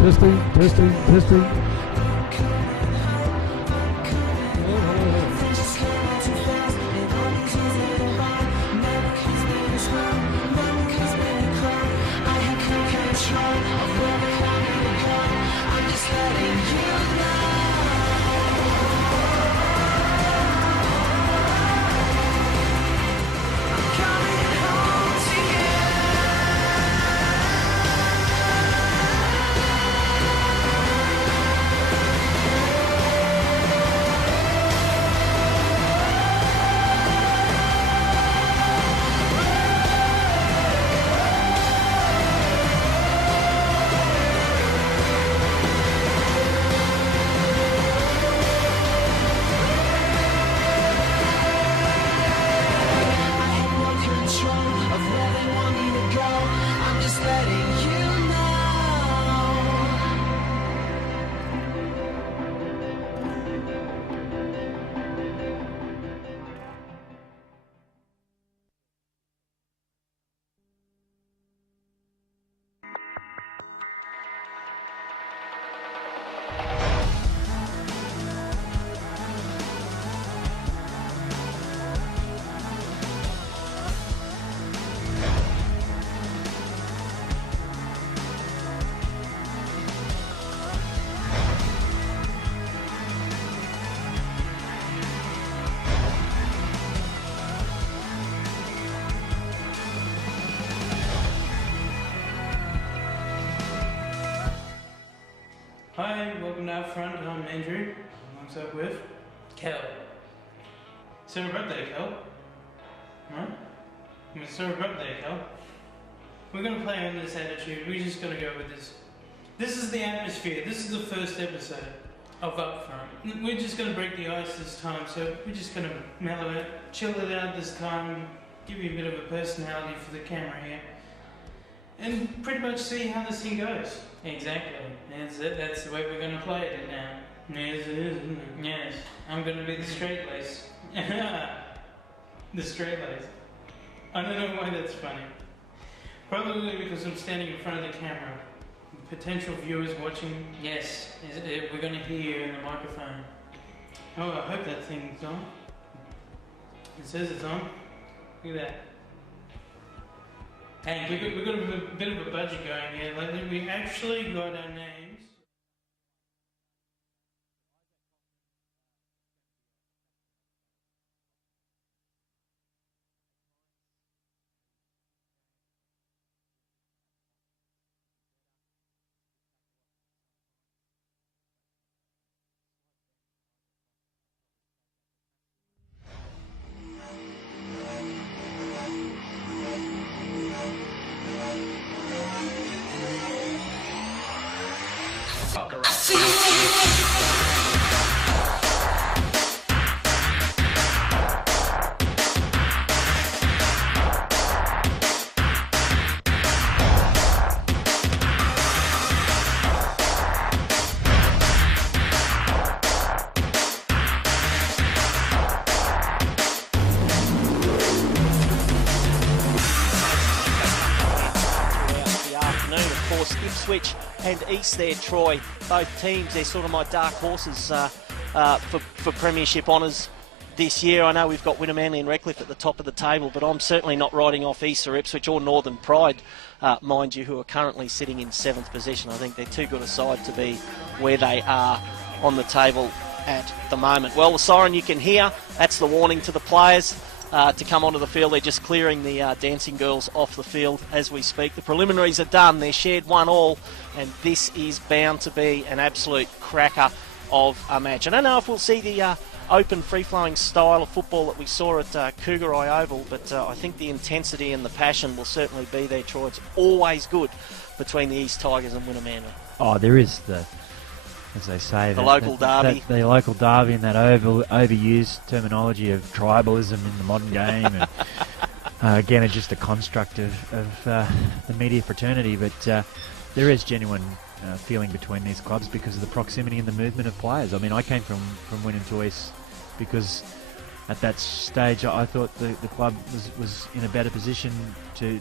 Testing, testing, testing. Hi, welcome to Out Front. I'm Andrew, alongside with Kel. It's her birthday, Kel. Right? It's her birthday, Kel. We're going to play on this attitude. We're just going to go with this. This is the atmosphere. This is the first episode of Up Front. We're just going to break the ice this time, so we're just going to mellow it, chill it out this time, give you a bit of a personality for the camera here, and pretty much see how this thing goes. Exactly. That's the way we're going to play it now. Yes, it is, isn't it? Yes. I'm going to be the straight lace. The straight lace. I don't know why that's funny. Probably because I'm standing in front of the camera. Potential viewers watching, yes, we're going to hear you in the microphone. Oh, I hope that thing's on. It says it's on. Look at that. Hey, we've got a bit of a budget going here. Like, we actually got our names. Ipswich and East there, Troy. Both teams, they're sort of my dark horses for premiership honours this year. I know we've got Wunnum, Manly and Redcliffe at the top of the table, but I'm certainly not riding off East or Ipswich or Northern Pride, mind you, who are currently sitting in 7th position. I think they're too good a side to be where they are on the table at the moment. Well, the siren you can hear, that's the warning to the players to come onto the field. They're just clearing the dancing girls off the field as we speak. The preliminaries are done. They're shared 1-1, and this is bound to be an absolute cracker of a match. I don't know if we'll see the open, free-flowing style of football that we saw at Cougar Eye Oval, but I think the intensity and the passion will certainly be there, Troy. It's always good between the East Tigers and Wunnum Manly. Oh, there is the, as they say, the local derby. The local derby and that overused terminology of tribalism in the modern game. And, again, it's just a construct of the media fraternity, but there is genuine feeling between these clubs because of the proximity and the movement of players. I mean, I came from Wynnum to East because at that stage I thought the club was in a better position to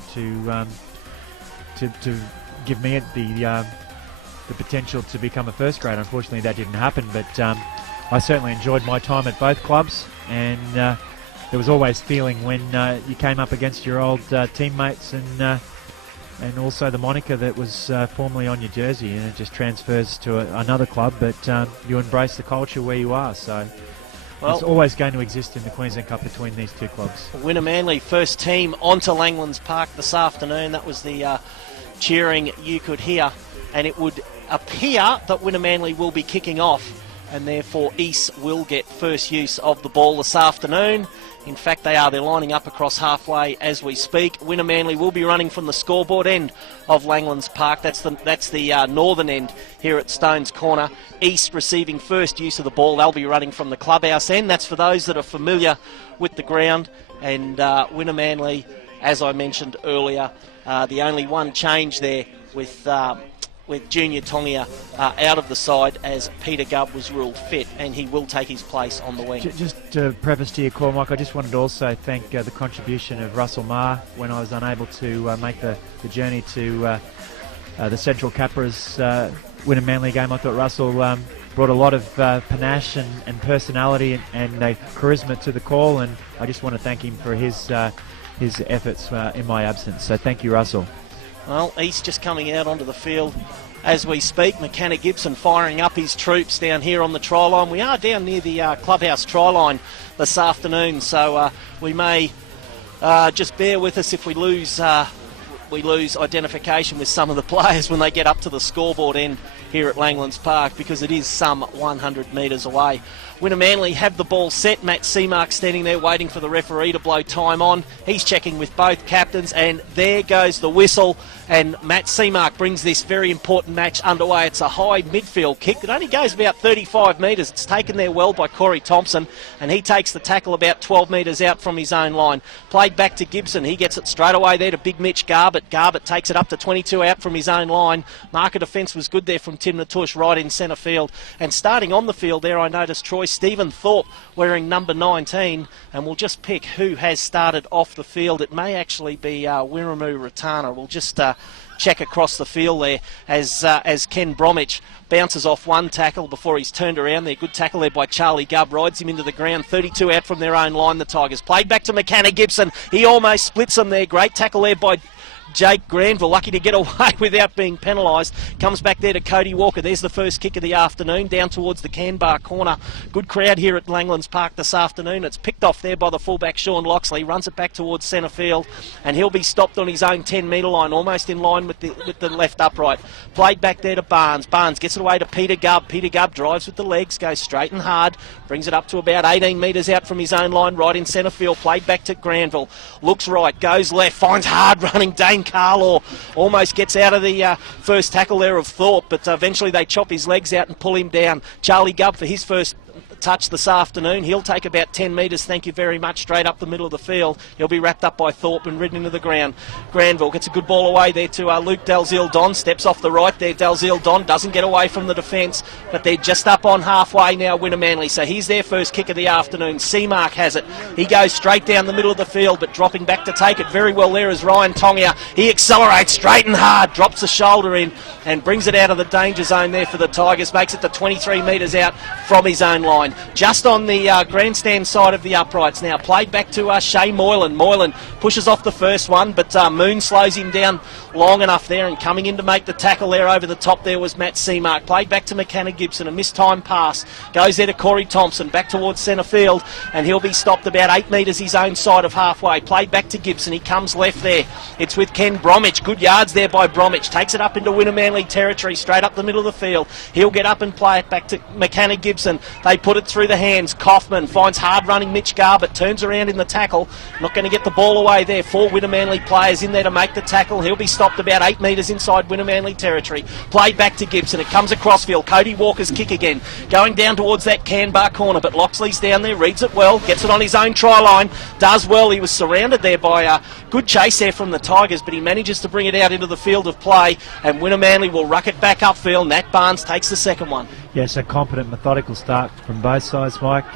give me the the potential to become a first grade. Unfortunately, that didn't happen, but I certainly enjoyed my time at both clubs, and there was always feeling when you came up against your old teammates and also the moniker that was formerly on your jersey, and it just transfers to another club, but you embrace the culture where you are. So it's always going to exist in the Queensland Cup between these two clubs. Winner Manly first team onto Langlands Park this afternoon. That was the cheering you could hear, and it would appear that Winner Manly will be kicking off, and therefore East will get first use of the ball this afternoon. In fact, they are. They're lining up across halfway as we speak. Winner Manly will be running from the scoreboard end of Langlands Park. That's the northern end here at Stones Corner. East receiving first use of the ball. They'll be running from the clubhouse end. That's for those that are familiar with the ground. And Winner Manly, as I mentioned earlier, the only one change there with Junior Tongia out of the side, as Peter Gubb was ruled fit, and he will take his place on the wing. Just to preface to your call, Mike, I just wanted to also thank the contribution of Russell Marr when I was unable to make the journey to the Central Capras Winner Manly game. I thought Russell brought a lot of panache and personality and charisma to the call, and I just want to thank him for his efforts in my absence. So thank you, Russell. Well, East just coming out onto the field as we speak. McKenna Gibson firing up his troops down here on the try line. We are down near the clubhouse try line this afternoon, so we may just bear with us if we lose identification with some of the players when they get up to the scoreboard end here at Langlands Park, because it is some 100 metres away. Winner Manly have the ball set. Matt Seamark standing there waiting for the referee to blow time on. He's checking with both captains, and there goes the whistle, and Matt Seamark brings this very important match underway. It's a high midfield kick that only goes about 35 metres. It's taken there well by Corey Thompson, and he takes the tackle about 12 metres out from his own line. Played back to Gibson. He gets it straight away there to Big Mitch Garbett. Garbett takes it up to 22 out from his own line. Marker defence was good there from Tim Natush right in centre field. And starting on the field there, I noticed Troy Stephen Thorpe wearing number 19, and we'll just pick who has started off the field. It may actually be Wiramu Ratana. We'll just check across the field there as Ken Bromwich bounces off one tackle before he's turned around there. Good tackle there by Charlie Gubb, rides him into the ground. 32 out from their own line, the Tigers. Played back to McKenna Gibson. He almost splits them there. Great tackle there by Jake Granville, lucky to get away without being penalised. Comes back there to Cody Walker. There's the first kick of the afternoon, down towards the Canbar corner. Good crowd here at Langlands Park this afternoon. It's picked off there by the fullback Sean Loxley. Runs it back towards centre field, and he'll be stopped on his own 10-metre line, almost in line with the left upright. Played back there to Barnes. Barnes gets it away to Peter Gubb. Peter Gubb drives with the legs, goes straight and hard, brings it up to about 18 metres out from his own line, right in centre field. Played back to Granville. Looks right, goes left, finds hard running Dane Carlaw. Almost gets out of the first tackle there of Thorpe, but eventually they chop his legs out and pull him down. Charlie Gubb for his first touch this afternoon. He'll take about 10 metres, thank you very much, straight up the middle of the field. He'll be wrapped up by Thorpe and ridden into the ground. Granville gets a good ball away there to Luke Dalziel-Don. Steps off the right there. Dalziel-Don doesn't get away from the defence, but they're just up on halfway now, Winner Manly. So here's their first kick of the afternoon. Seamark has it. He goes straight down the middle of the field, but dropping back to take it very well there is Ryan Tongia. He accelerates straight and hard, drops the shoulder in and brings it out of the danger zone there for the Tigers. Makes it to 23 metres out from his own line. Just on the grandstand side of the uprights now. Played back to Shea Moylan. Moylan pushes off the first one, but Moon slows him down long enough there, and coming in to make the tackle there over the top there was Matt Seamark. Played back to McKenna Gibson. A missed time pass. Goes there to Corey Thompson. Back towards centre field, and he'll be stopped about 8 metres his own side of halfway. Played back to Gibson. He comes left there. It's with Ken Bromwich. Good yards there by Bromwich. Takes it up into Winner Manly territory, straight up the middle of the field. He'll get up and play it back to McKenna Gibson. They put it through the hands. Kaufman finds hard running Mitch Garbett, turns around in the tackle, not going to get the ball away there. 4 Winner Manly players in there to make the tackle. He'll be stopped about 8 metres inside Winner Manly territory. Played back to Gibson. It comes across field. Cody Walker's kick again, going down towards that Canbar corner, but Loxley's down there, reads it well, gets it on his own try line, does well. He was surrounded there by a good chase there from the Tigers, but he manages to bring it out into the field of play, and Winner Manly will ruck it back upfield. Nat Barnes takes the second one. Yes, a competent, methodical start from both both sides, Mike.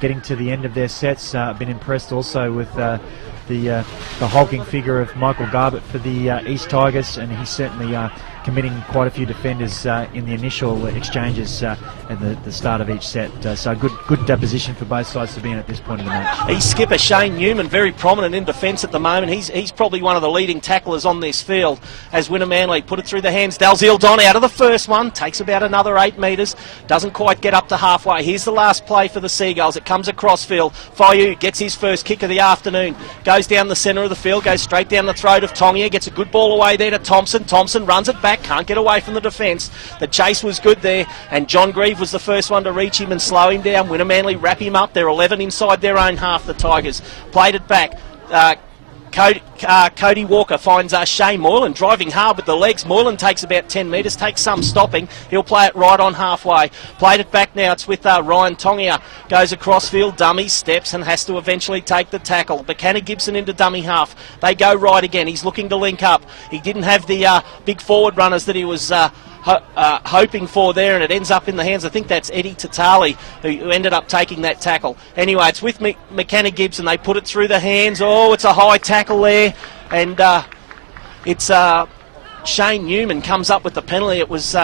Getting to the end of their sets, been impressed also with the hulking figure of Michael Garbutt for the East Tigers, and he's certainly committing quite a few defenders in the initial exchanges at the start of each set. So good position for both sides to be in at this point in the match. He's skipper Shane Newman, very prominent in defence at the moment. He's probably one of the leading tacklers on this field as Winner Manly put it through the hands. Dalziel Don out of the first one, takes about another 8 metres, doesn't quite get up to halfway. Here's the last play for the Seagulls. It comes across field. Fayu gets his first kick of the afternoon, goes down the centre of the field, goes straight down the throat of Tongia, gets a good ball away there to Thompson. Thompson runs it back, can't get away from the defence. The chase was good there, and John Grieve was the first one to reach him and slow him down. Winner Manly wrap him up. They're 11 inside their own half, the Tigers. Played it back. Cody Walker finds Shane Moylan driving hard with the legs. Moylan takes about 10 metres, takes some stopping. He'll play it right on halfway. Played it back now. It's with Ryan Tongia. Goes across field, dummy, steps and has to eventually take the tackle. Buchanan Gibson into dummy half. They go right again. He's looking to link up. He didn't have the big forward runners that he was hoping for there, and it ends up in the hands. I think that's Eddie Tatali who ended up taking that tackle. Anyway, it's with McKenna Gibson. They put it through the hands. Oh, it's a high tackle there, and it's Shane Newman comes up with the penalty. It was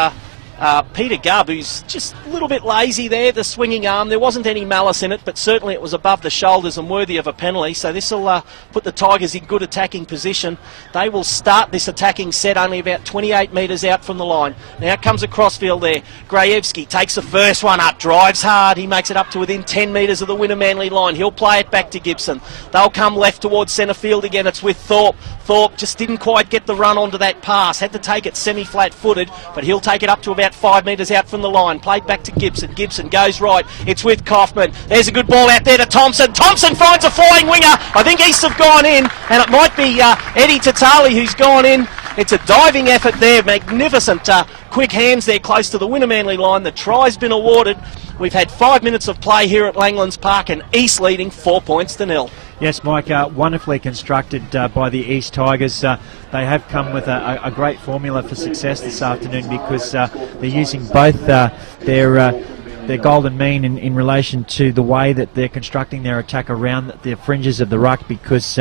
Peter Gubb, who's just a little bit lazy there, the swinging arm. There wasn't any malice in it, but certainly it was above the shoulders and worthy of a penalty. So this will put the Tigers in good attacking position. They will start this attacking set only about 28 metres out from the line. Now comes a crossfield there. Grajewski takes the first one up, drives hard. He makes it up to within 10 metres of the Winner Manly line. He'll play it back to Gibson. They'll come left towards centre field again. It's with Thorpe. Thorpe just didn't quite get the run onto that pass. Had to take it semi-flat footed, but he'll take it up to about 5 metres out from the line. Played back to Gibson. Gibson goes right. It's with Kaufman. There's a good ball out there to Thompson. Thompson finds a flying winger. I think East have gone in, and it might be Eddie Tatali who's gone in. It's a diving effort there. Magnificent quick hands there close to the Winner Manly line. The try's been awarded. We've had 5 minutes of play here at Langlands Park, and East leading 4 points to nil. Yes, Mike, wonderfully constructed by the East Tigers. They have come with a great formula for success this afternoon because they're using both their golden mean in relation to the way that they're constructing their attack around the fringes of the ruck, because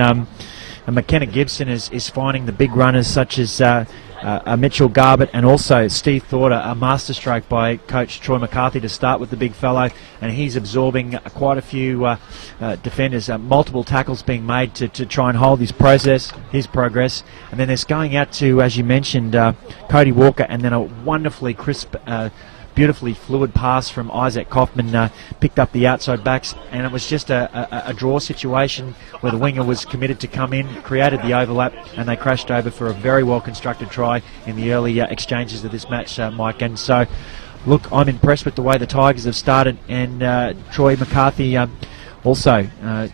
McKenna Gibson is finding the big runners such as Mitchell Garbutt and also Steve Thorpe, a masterstroke by coach Troy McCarthy to start with the big fellow, and he's absorbing quite a few defenders, multiple tackles being made to try and hold his progress, and then there's going out to, as you mentioned, Cody Walker, and then a wonderfully crisp beautifully fluid pass from Isaac Kaufman, picked up the outside backs, and it was just a draw situation where the winger was committed to come in, created the overlap, and they crashed over for a very well constructed try in the early exchanges of this match, Mike. And so, look, I'm impressed with the way the Tigers have started, and Troy McCarthy also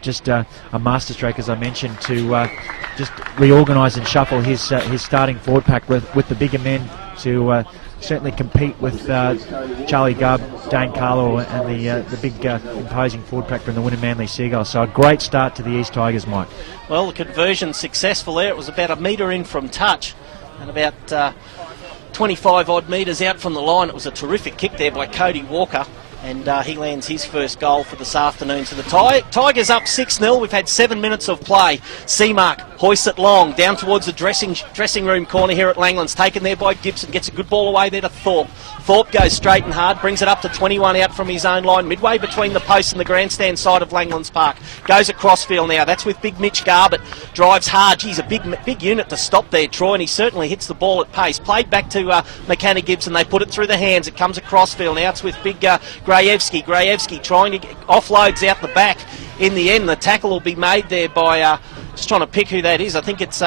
just a masterstroke, as I mentioned, to just reorganise and shuffle his starting forward pack with the bigger men to certainly compete with Charlie Gubb, Dane Carlo, and the big imposing forward pack from the Winner Manly Seagulls. So a great start to the East Tigers, Mike. Well, the conversion successful there. It was about a metre in from touch and about 25 odd metres out from the line. It was a terrific kick there by Cody Walker, and he lands his first goal for this afternoon. So the Tigers up 6-0. We've had 7 minutes of play. Seamark hoists it long down towards the dressing room corner here at Langlands. Taken there by Gibson. Gets a good ball away there to Thorpe. Thorpe goes straight and hard. Brings it up to 21 out from his own line. Midway between the posts and the grandstand side of Langlands Park. Goes across field now. That's with big Mitch Garbutt. Drives hard. He's a big unit to stop there, Troy, and he certainly hits the ball at pace. Played back to McKenna Gibson. They put it through the hands. It comes across field now. It's with big Grajewski. Grajewski trying to offloads out the back. In the end, the tackle will be made there by, just trying to pick who that is. I think it's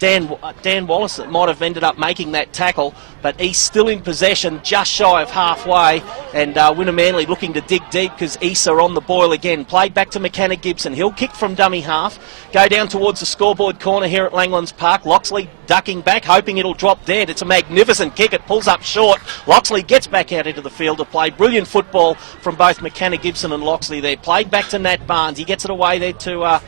Dan Wallace that might have ended up making that tackle, but he's still in possession, just shy of halfway, and Winner Manly looking to dig deep because East are on the boil again. Played back to McKenna Gibson. He'll kick from dummy half, go down towards the scoreboard corner here at Langlands Park. Loxley ducking back, hoping it'll drop dead. It's a magnificent kick. It pulls up short. Loxley gets back out into the field to play. Brilliant football from both McKenna Gibson and Loxley there. Played back to Nat Barnes. He gets it away there to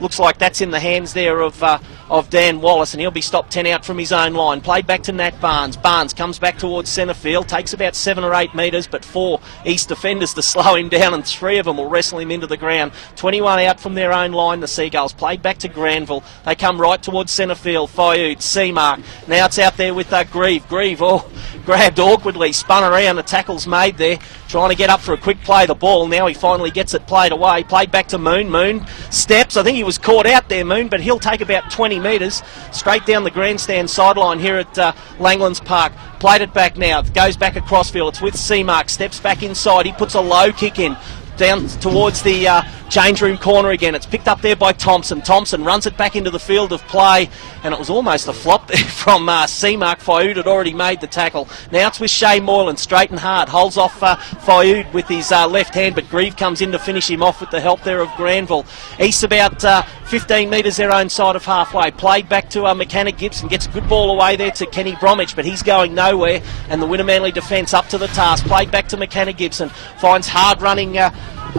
looks like that's in the hands there of Dan Wallace, and he'll be stopped 10 out from his own line. Played back to Nat Barnes. Barnes comes back towards centre field, takes about 7 or 8 metres, but 4 East defenders to slow him down, and 3 of them will wrestle him into the ground. 21 out from their own line, the Seagulls. Played back to Granville. They come right towards centre field. Fayud, Seamark. Now it's out there with Grieve. Grieve, grabbed awkwardly, spun around. The tackle's made there, trying to get up for a quick play of the ball. Now he finally gets it played away. Played back to Moon. Moon steps. I think he was caught out there, Moon, but he'll take about 20 metres straight down the grandstand sideline here at Langlands Park. Played it back now. Goes back across field. It's with Seamark. Steps back inside. He puts a low kick in. Down towards the change room corner again. It's picked up there by Thompson. Thompson runs it back into the field of play, and it was almost a flop there from Seamark. Fayud had already made the tackle. Now it's with Shea Moylan, straight and hard. Holds off Fayud with his left hand, but Grieve comes in to finish him off with the help there of Granville. East about 15 metres their own side of halfway. Played back to McKenna Gibson. Gets a good ball away there to Kenny Bromwich, but he's going nowhere, and the Winner-Manly defence up to the task. Played back to McKenna Gibson. Finds hard running...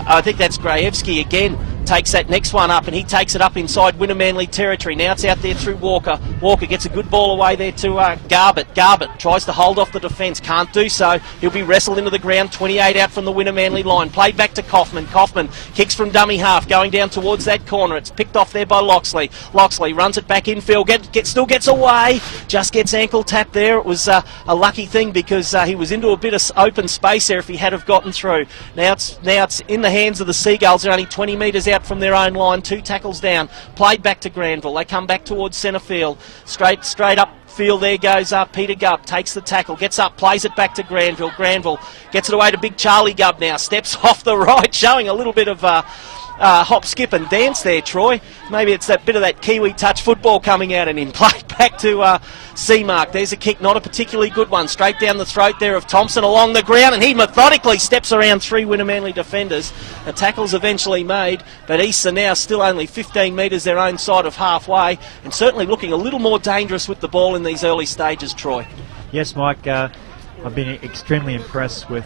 I think that's Grajewski again, takes that next one up, and he takes it up inside Winner-Manly territory. Now it's out there through Walker. Walker gets a good ball away there to Garbett. Garbett tries to hold off the defence, can't do so. He'll be wrestled into the ground, 28 out from the Winner-Manly line. Played back to Kaufman. Kaufman kicks from dummy half, going down towards that corner. It's picked off there by Loxley. Loxley runs it back infield, still gets away, just gets ankle tapped there. It was a lucky thing because he was into a bit of open space there if he had have gotten through. Now it's in the hands of the Seagulls. They're only 20 metres out from their own line. 2 tackles down. Played back to Granville. They come back towards centre field. Straight up field there goes Peter Gubb. Takes the tackle. Gets up. Plays it back to Granville. Granville gets it away to Big Charlie Gubb now. Steps off the right, showing a little bit of... hop, skip and dance there, Troy. Maybe it's that bit of that Kiwi touch football coming out in him. Played back to Seamark. There's a kick, not a particularly good one. Straight down the throat there of Thompson along the ground, and he methodically steps around 3 Winner-Manly defenders. The tackle's eventually made, but East are now still only 15 metres their own side of halfway, and certainly looking a little more dangerous with the ball in these early stages, Troy. Yes, Mike, I've been extremely impressed with...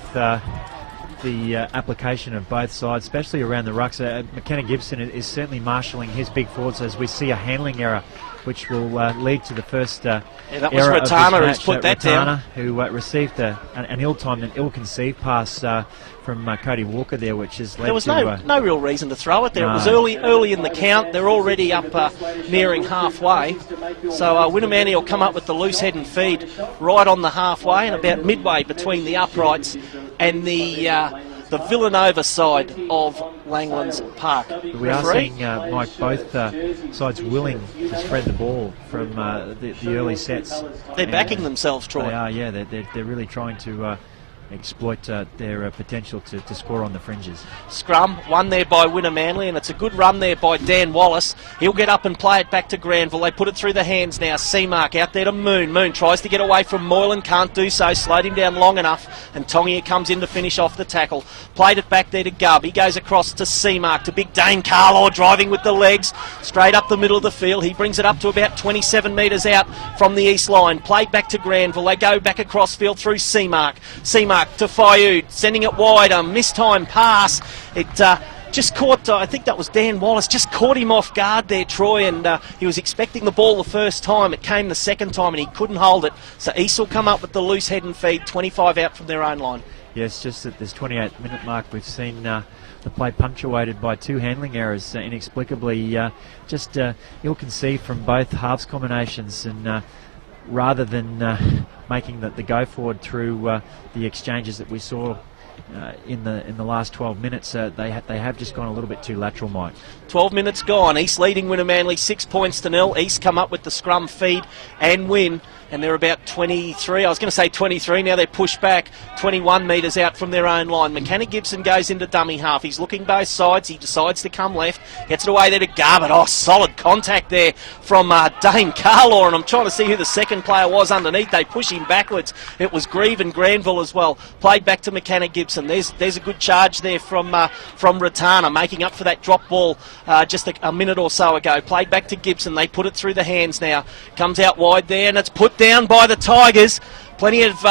the application of both sides, especially around the rucks. McKenna Gibson is certainly marshalling his big forwards as we see a handling error, which will lead to the first that was error Ratana of who's put that Ratana, down. who received an ill-timed and ill-conceived pass from Cody Walker there, which has led there was to... no real reason to throw it there. No. It was early in the count. They're already up nearing halfway. So Winner-Manly will come up with the loose head and feed right on the halfway and about midway between the uprights and the Villanova side of Langlands Park. We are seeing, Mike, both sides willing to spread the ball from the early sets. They're backing themselves, Troy. They are, yeah. They're really trying to exploit their potential to score on the fringes. Scrum, won there by Winner-Manly, and it's a good run there by Dan Wallace. He'll get up and play it back to Granville. They put it through the hands now. Seamark out there to Moon. Moon tries to get away from Moylan, can't do so. Slowed him down long enough, and Tongia comes in to finish off the tackle. Played it back there to Gubb. He goes across to Seamark, to Big Dane Carlaw, driving with the legs, straight up the middle of the field. He brings it up to about 27 metres out from the east line. Played back to Granville. They go back across field through Seamark. Seamark to Fayud, sending it wide, a mistime pass. It just caught, I think that was Dan Wallace, just caught him off guard there, Troy, and he was expecting the ball the first time. It came the second time and he couldn't hold it. So East will come up with the loose head and feed, 25 out from their own line. Yes, just at this 28-minute mark, we've seen the play punctuated by 2 handling errors, inexplicably just ill-conceived from both halves combinations, and rather than making the go forward through the exchanges that we saw in the last 12 minutes, they have just gone a little bit too lateral, Mike. 12 minutes gone. East leading Winner-Manly 6-0. East come up with the scrum feed and win. And they're about 23, I was going to say 23, now they're pushed back 21 metres out from their own line. McKenna Gibson goes into dummy half. He's looking both sides. He decides to come left. Gets it away there to Garbett. Oh, solid contact there from Dane Carlaw. And I'm trying to see who the second player was underneath. They push him backwards. It was Grieve and Granville as well. Played back to McKenna Gibson. There's a good charge there from Ratana, making up for that drop ball just a minute or so ago. Played back to Gibson. They put it through the hands now. Comes out wide there, and it's put down by the Tigers. Plenty of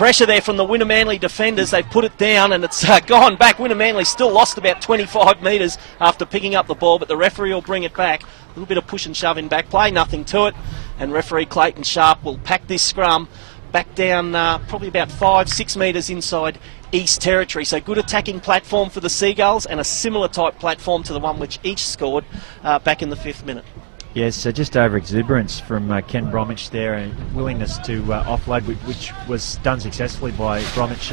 pressure there from the Winner-Manly defenders. They've put it down and it's gone back. Winner-Manly still lost about 25 metres after picking up the ball, but the referee will bring it back. A little bit of push and shove in back play, nothing to it. And referee Clayton Sharp will pack this scrum back down probably about 5-6 metres inside East territory. So good attacking platform for the Seagulls and a similar type platform to the one which each scored back in the 5th minute. Yes, so just over exuberance from Ken Bromwich there, and willingness to offload, which was done successfully by Bromwich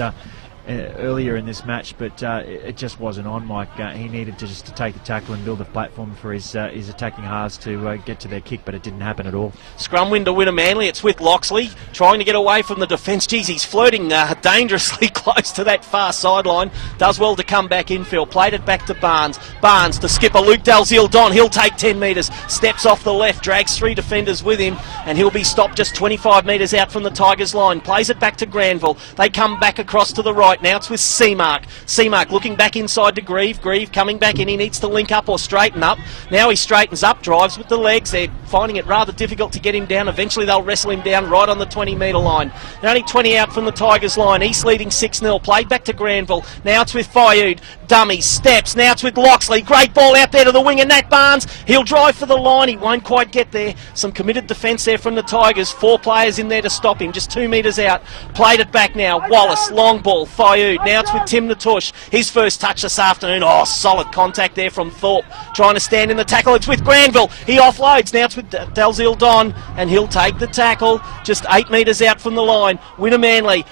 earlier in this match, but it just wasn't on, Mike. He needed to take the tackle and build a platform for his attacking halves to get to their kick, but it didn't happen at all. Scrum win to Winner-Manly. It's with Loxley trying to get away from the defence. Geez, he's flirting dangerously close to that far sideline. Does well to come back infield. Played it back to Barnes. Barnes to skipper Luke Dalziel-Don. He'll take 10 metres. Steps off the left. Drags 3 defenders with him. And he'll be stopped just 25 metres out from the Tigers line. Plays it back to Granville. They come back across to the right. Now it's with Seamark. Seamark looking back inside to Grieve. Grieve coming back in. He needs to link up or straighten up. Now he straightens up. Drives with the legs. They're finding it rather difficult to get him down. Eventually they'll wrestle him down right on the 20-metre line. They're only 20 out from the Tigers line. East leading 6-0. Played back to Granville. Now it's with Fayud. Dummy. Steps. Now it's with Loxley. Great ball out there to the wing, and Nat Barnes. He'll drive for the line. He won't quite get there. Some committed defence there from the Tigers. 4 players in there to stop him. Just 2 metres out. Played it back now. Wallace. Long ball. Fayud. Now it's with Tim Natush. His first touch this afternoon. Oh, solid contact there from Thorpe. Trying to stand in the tackle. It's with Granville. He offloads. Now it's with Dalziel-Don, and he'll take the tackle. Just 8 metres out from the line. Winner-Manly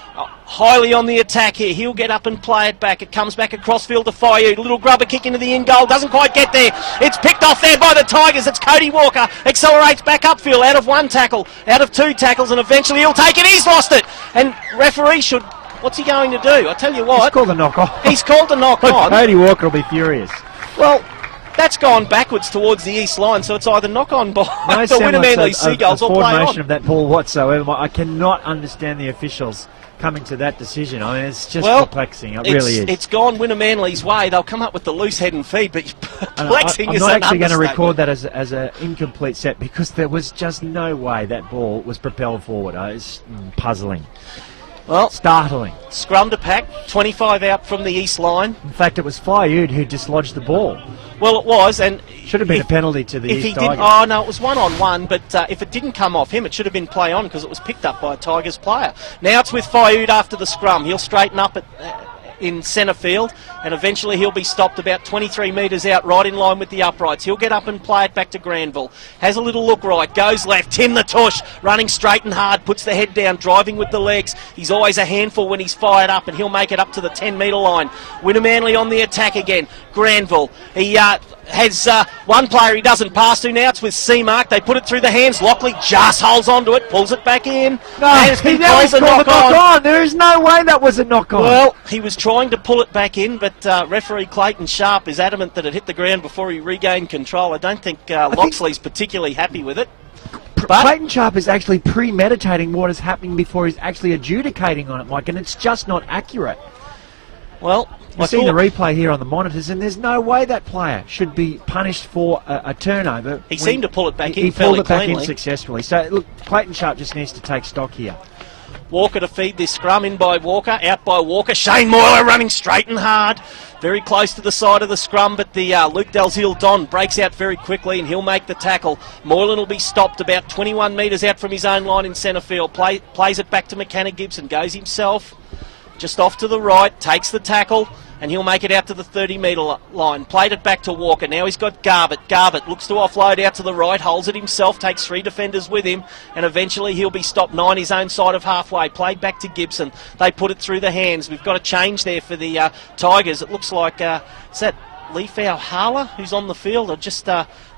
highly on the attack here. He'll get up and play it back. It comes back across field to Fayud. Little grubber kick into the in goal. Doesn't quite get there. It's picked off there by the Tigers. It's Cody Walker. Accelerates back upfield out of 1 tackle, out of 2 tackles, and eventually he'll take it. He's lost it. And referee should... What's he going to do? I tell you what. He's called a knock on. He's called a knock on. Cody Walker will be furious. Well, that's gone backwards towards the east line, so it's either knock on by the Winner-Manly Seagulls or play on. Motion of that ball whatsoever. I cannot understand the officials coming to that decision. I mean, it's just perplexing. It really is. It's gone Winner-Manly's way. They'll come up with the loose head and feet, but perplexing is an understatement. I'm not actually going to record that as an incomplete set, because there was just no way that ball was propelled forward. It's puzzling. Well, startling. Scrum to pack, 25 out from the east line. In fact, it was Fayud who dislodged the ball. Well, it was, and should have been a penalty to the East Tigers. Oh no, it was 1-on-1, but if it didn't come off him, it should have been play on because it was picked up by a Tigers player. Now it's with Fayud after the scrum. He'll straighten up in centre field, and eventually he'll be stopped about 23 metres out, right in line with the uprights. He'll get up and play it back to Granville. Has a little look right, goes left. Tim the Tush running straight and hard, puts the head down, driving with the legs. He's always a handful when he's fired up, and he'll make it up to the 10-metre line. Winner-Manly on the attack again. Granville, he has one player he doesn't pass to now. It's with Seamark. They put it through the hands. Lockley just holds onto it, pulls it back in. No, and it's been called a knock on. There is no way that was a knock on. Well, he was trying to pull it back in, but referee Clayton Sharp is adamant that it hit the ground before he regained control. I don't think Loxley's particularly happy with it. But Clayton Sharp is actually premeditating what is happening before he's actually adjudicating on it, Mike, and it's just not accurate. Well, I've seen the replay here on the monitors, and there's no way that player should be punished for a turnover. He seemed to pull it back in He fairly pulled it back cleanly. in successfully. So, look, Clayton Sharp just needs to take stock here. Walker to feed this scrum, in by Walker, out by Walker. Shane Moyler running straight and hard. Very close to the side of the scrum, but the Luke Dalziel-Don breaks out very quickly and he'll make the tackle. Moylan will be stopped about 21 metres out from his own line in centre field. Plays it back to McKenna Gibson, goes himself just off to the right, takes the tackle, and he'll make it out to the 30-metre line. Played it back to Walker. Now he's got Garbutt. Garbutt looks to offload out to the right, holds it himself, takes 3 defenders with him, and eventually he'll be stopped 9 his own side of halfway. Played back to Gibson. They put it through the hands. We've got a change there for the Tigers. It looks like, is that Leafau Harler who's on the field? Or just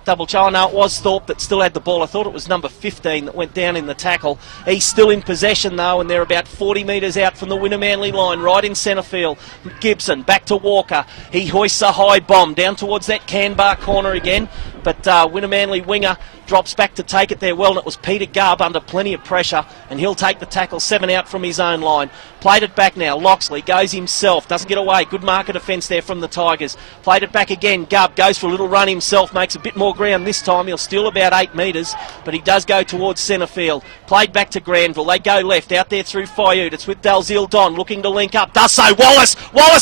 double check. Oh, no, it was Thorpe that still had the ball. I thought it was number 15 that went down in the tackle. He's still in possession, though, and they're about 40 metres out from the Winner-Manly line, right in centre field. Gibson, back to Walker. He hoists a high bomb down towards that Canbar corner again, but Winner-Manly winger drops back to take it there well, and it was Peter Garb under plenty of pressure, and he'll take the tackle, 7 out from his own line. Played it back now. Loxley goes himself, doesn't get away. Good marker defence there from the Tigers. Played it back again. Garb goes for a little run himself, makes a bit more ground this time. He'll steal about 8 metres, but he does go towards centre field. Played back to Granville. They go left, out there through Fayud. It's with Dalziel Don looking to link up. Does so. Wallace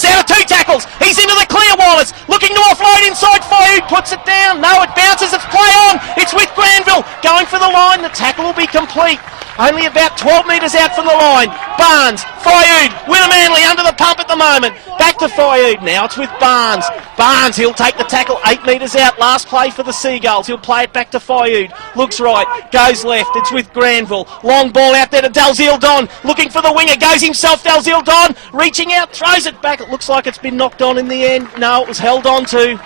out of 2 tackles. He's into the clear, Wallace. Looking to offload inside Fayud. Puts it down. No, it bounces. It's play on. It's with Granville. Going for the line. The tackle will be complete. Only about 12 metres out from the line. Barnes, Fayud, Wunnum Manly under the pump at the moment. Back to Fayud. Now it's with Barnes. Barnes, he'll take the tackle 8 metres out. Last play for the Seagulls. He'll play it back to Fayud. Looks right, goes left. It's with Granville. Long ball out there to Dalziel Don. Looking for the winger. Goes himself, Dalziel Don. Reaching out, throws it back. It looks like it's been knocked on in the end. No, it was held on to.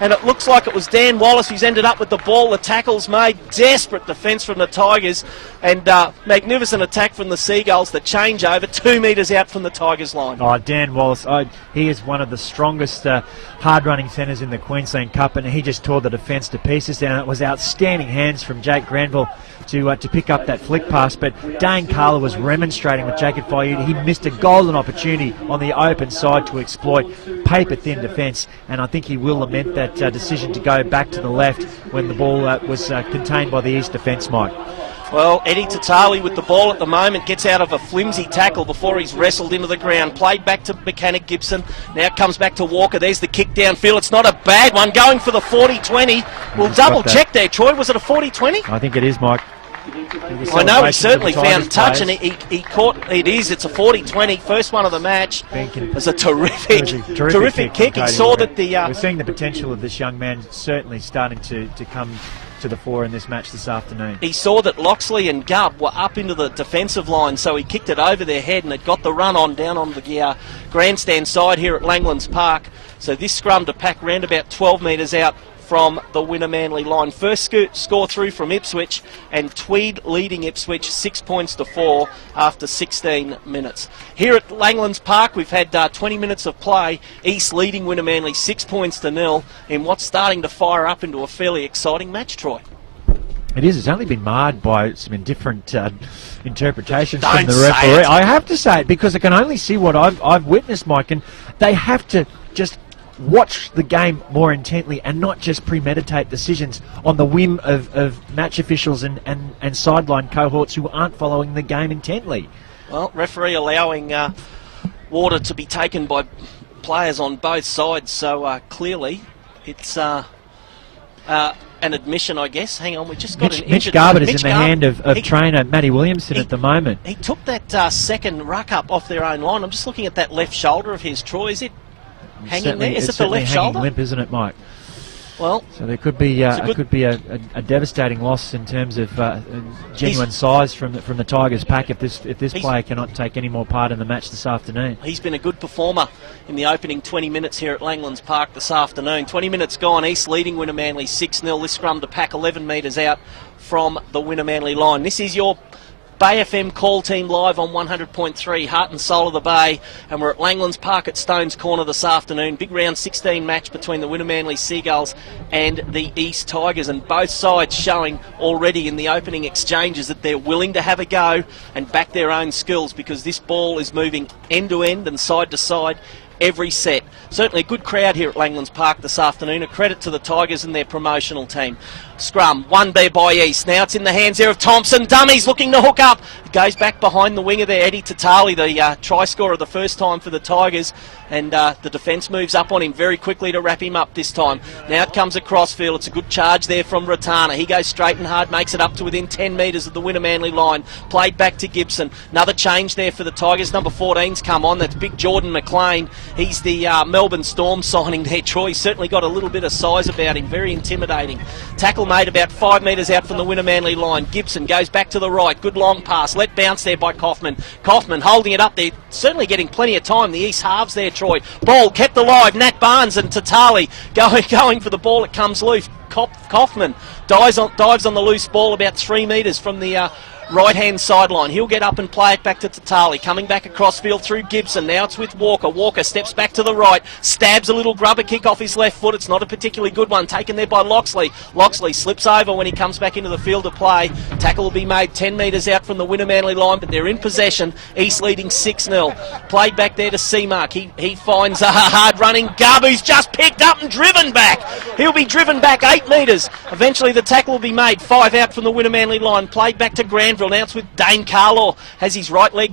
And it looks like it was Dan Wallace who's ended up with the ball. The tackle's made. Desperate defence from the Tigers. And magnificent attack from the Seagulls. The changeover 2 metres out from the Tigers line. Oh, Dan Wallace, he is one of the strongest hard-running centres in the Queensland Cup, and he just tore the defence to pieces. And it was outstanding hands from Jake Granville to pick up that flick pass. But Dane Carla was remonstrating with Jacob Fayud. He missed a golden opportunity on the open side to exploit paper-thin defence, and I think he will lament that decision to go back to the left when the ball was contained by the East defence, Mike. Well, Eddie Tatali with the ball at the moment gets out of a flimsy tackle before he's wrestled into the ground. Played back to Mechanic Gibson. Now it comes back to Walker. There's the kick downfield. It's not a bad one. Going for the 40-20. We'll double check there, Troy. Was it a 40-20? I think it is, Mike. I know he certainly found touch, and he caught. It is. It's a 40-20. First one of the match. It was a terrific kick. He saw that the. We're seeing the potential of this young man certainly starting to come to the fore in this match this afternoon. He saw that Loxley and Gubb were up into the defensive line, so he kicked it over their head, and it got the run on down on the grandstand side here at Langlands Park. So this scrum to pack round about 12 metres out from the Wunnum Manly line. First score through from Ipswich, and Tweed leading Ipswich 6 points to 4 after 16 minutes. Here at Langlands Park, we've had 20 minutes of play. East leading Wunnum Manly 6 points to 0 in what's starting to fire up into a fairly exciting match, Troy. It is. It's only been marred by some different interpretations Don't from the say referee. it. I have to say it because I can only see what I've witnessed, Mike, and they have to just watch the game more intently and not just premeditate decisions on the whim of match officials and sideline cohorts who aren't following the game intently. Well, referee allowing water to be taken by players on both sides, so clearly it's an admission, I guess. Hang on, we just got an injured... Mitch Garbutt is in the hand of trainer Matty Williamson at the moment. He took that second ruck up off their own line. I'm just looking at that left shoulder of his, Troy. Is it hanging there? Is it the left shoulder? Limp, isn't it, Mike? Well, so there could be a devastating loss in terms of genuine size from the Tigers pack if this player cannot take any more part in the match this afternoon. He's been a good performer in the opening 20 minutes here at Langlands Park this afternoon. 20 minutes gone, East leading Wunnum Manly 6-0. This scrum to pack 11 metres out from the Wunnum Manly line. This is your Bay FM call team live on 100.3, heart and soul of the Bay, and we're at Langlands Park at Stones Corner this afternoon. Big round 16 match between the Wunnum Manly Seagulls and the East Tigers, and both sides showing already in the opening exchanges that they're willing to have a go and back their own skills, because this ball is moving end to end and side to side every set. Certainly a good crowd here at Langlands Park this afternoon. A credit to the Tigers and their promotional team. Scrum, 1B by East. Now it's in the hands there of Thompson. Dummies looking to hook up. It goes back behind the winger there, Eddie Tatali, the try scorer the first time for the Tigers. And the defence moves up on him very quickly to wrap him up this time. Now it comes across field. It's a good charge there from Ratana. He goes straight and hard, makes it up to within 10 metres of the Wunnum Manly line. Played back to Gibson. Another change there for the Tigers. Number 14's come on. That's big Jordan McLean. He's the Melbourne Storm signing there, Troy. He's certainly got a little bit of size about him. Very intimidating. Tackle made about 5 metres out from the Wunnum Manly line. Gibson goes back to the right. Good long pass. Let bounce there by Kaufman. Kaufman holding it up there. Certainly getting plenty of time. The East halves there, Troy. Ball kept alive. Nat Barnes and Tatali going for the ball. It comes loose. Kaufman dives on the loose ball about 3 metres from the right-hand sideline. He'll get up and play it back to Tatali. Coming back across field through Gibson. Now it's with Walker. Walker steps back to the right. Stabs a little grubber kick off his left foot. It's not a particularly good one. Taken there by Loxley. Loxley slips over when he comes back into the field of play. Tackle will be made 10 metres out from the Wunnum Manly line, but they're in possession. East leading 6-0. Played back there to Seamark. He finds a hard running Gubb, who's just picked up and driven back. He'll be driven back 8 metres. Eventually the tackle will be made. 5 out from the Wunnum Manly line. Played back to Granville. Now it's with Dane Carlaw. Has his right leg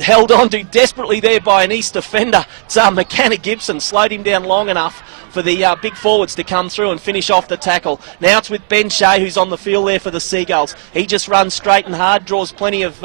held on to desperately there by an East defender. It's McKenna Gibson slowed him down long enough for the big forwards to come through and finish off the tackle. Now it's with Ben Shea, who's on the field there for the Seagulls. He just runs straight and hard, draws plenty of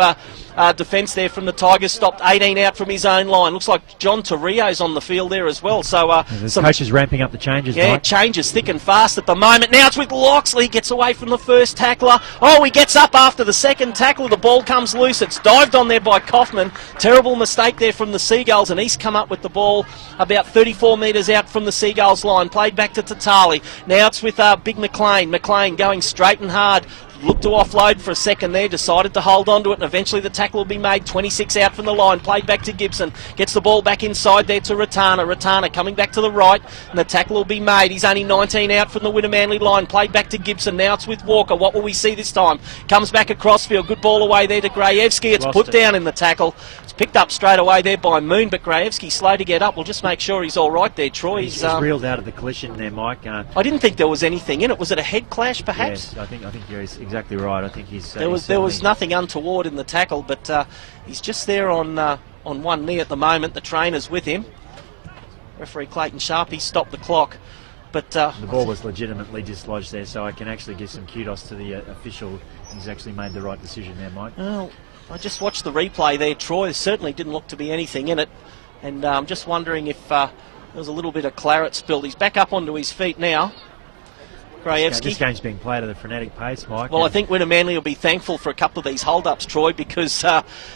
defence there from the Tigers. Stopped 18 out from his own line. Looks like John Torrio's on the field there as well. So the coach is ramping up the changes. Yeah, Mike. changes thick and fast at the moment. Now it's with Loxley. Gets away from the first tackler. Oh, he gets up after the second tackle. The ball comes loose. It's dived on there by Kaufman. Terrible mistake there from the Seagulls, and he's come up with the ball about 34 metres out from the Seagulls line. Played back to Tatali. Now it's with Big McLean. McLean going straight and hard. Looked to offload for a second there, decided to hold on to it, and eventually the tackle will be made. 26 out from the line, played back to Gibson. Gets the ball back inside there to Ratana. Ratana coming back to the right, and the tackle will be made. He's only 19 out from the Wunnum Manly line, played back to Gibson. Now it's with Walker. What will we see this time? Comes back across field. Good ball away there to Grajewski. It's put down in the tackle. It's picked up straight away there by Moon, but Grajewski's slow to get up. We'll just make sure he's all right there, Troy. He's reeled out of the collision there, Mike. I didn't think there was anything in it. Was it a head clash, perhaps? Yes, I think you're exactly right. I think he's there was nothing untoward in the tackle, but he's just there on one knee at the moment. The trainer's with him. Referee Clayton Sharpie stopped the clock, but the ball was legitimately dislodged there, so I can actually give some kudos to the official. He's actually made the right decision there, Mike. Well, I just watched the replay there, Troy. There certainly didn't look to be anything in it, and I'm just wondering if there was a little bit of claret spilled. He's back up onto his feet now. Grajewski. This game's being played at a frenetic pace, Mike. Well, I think Wunnum Manly will be thankful for a couple of these hold-ups, Troy, because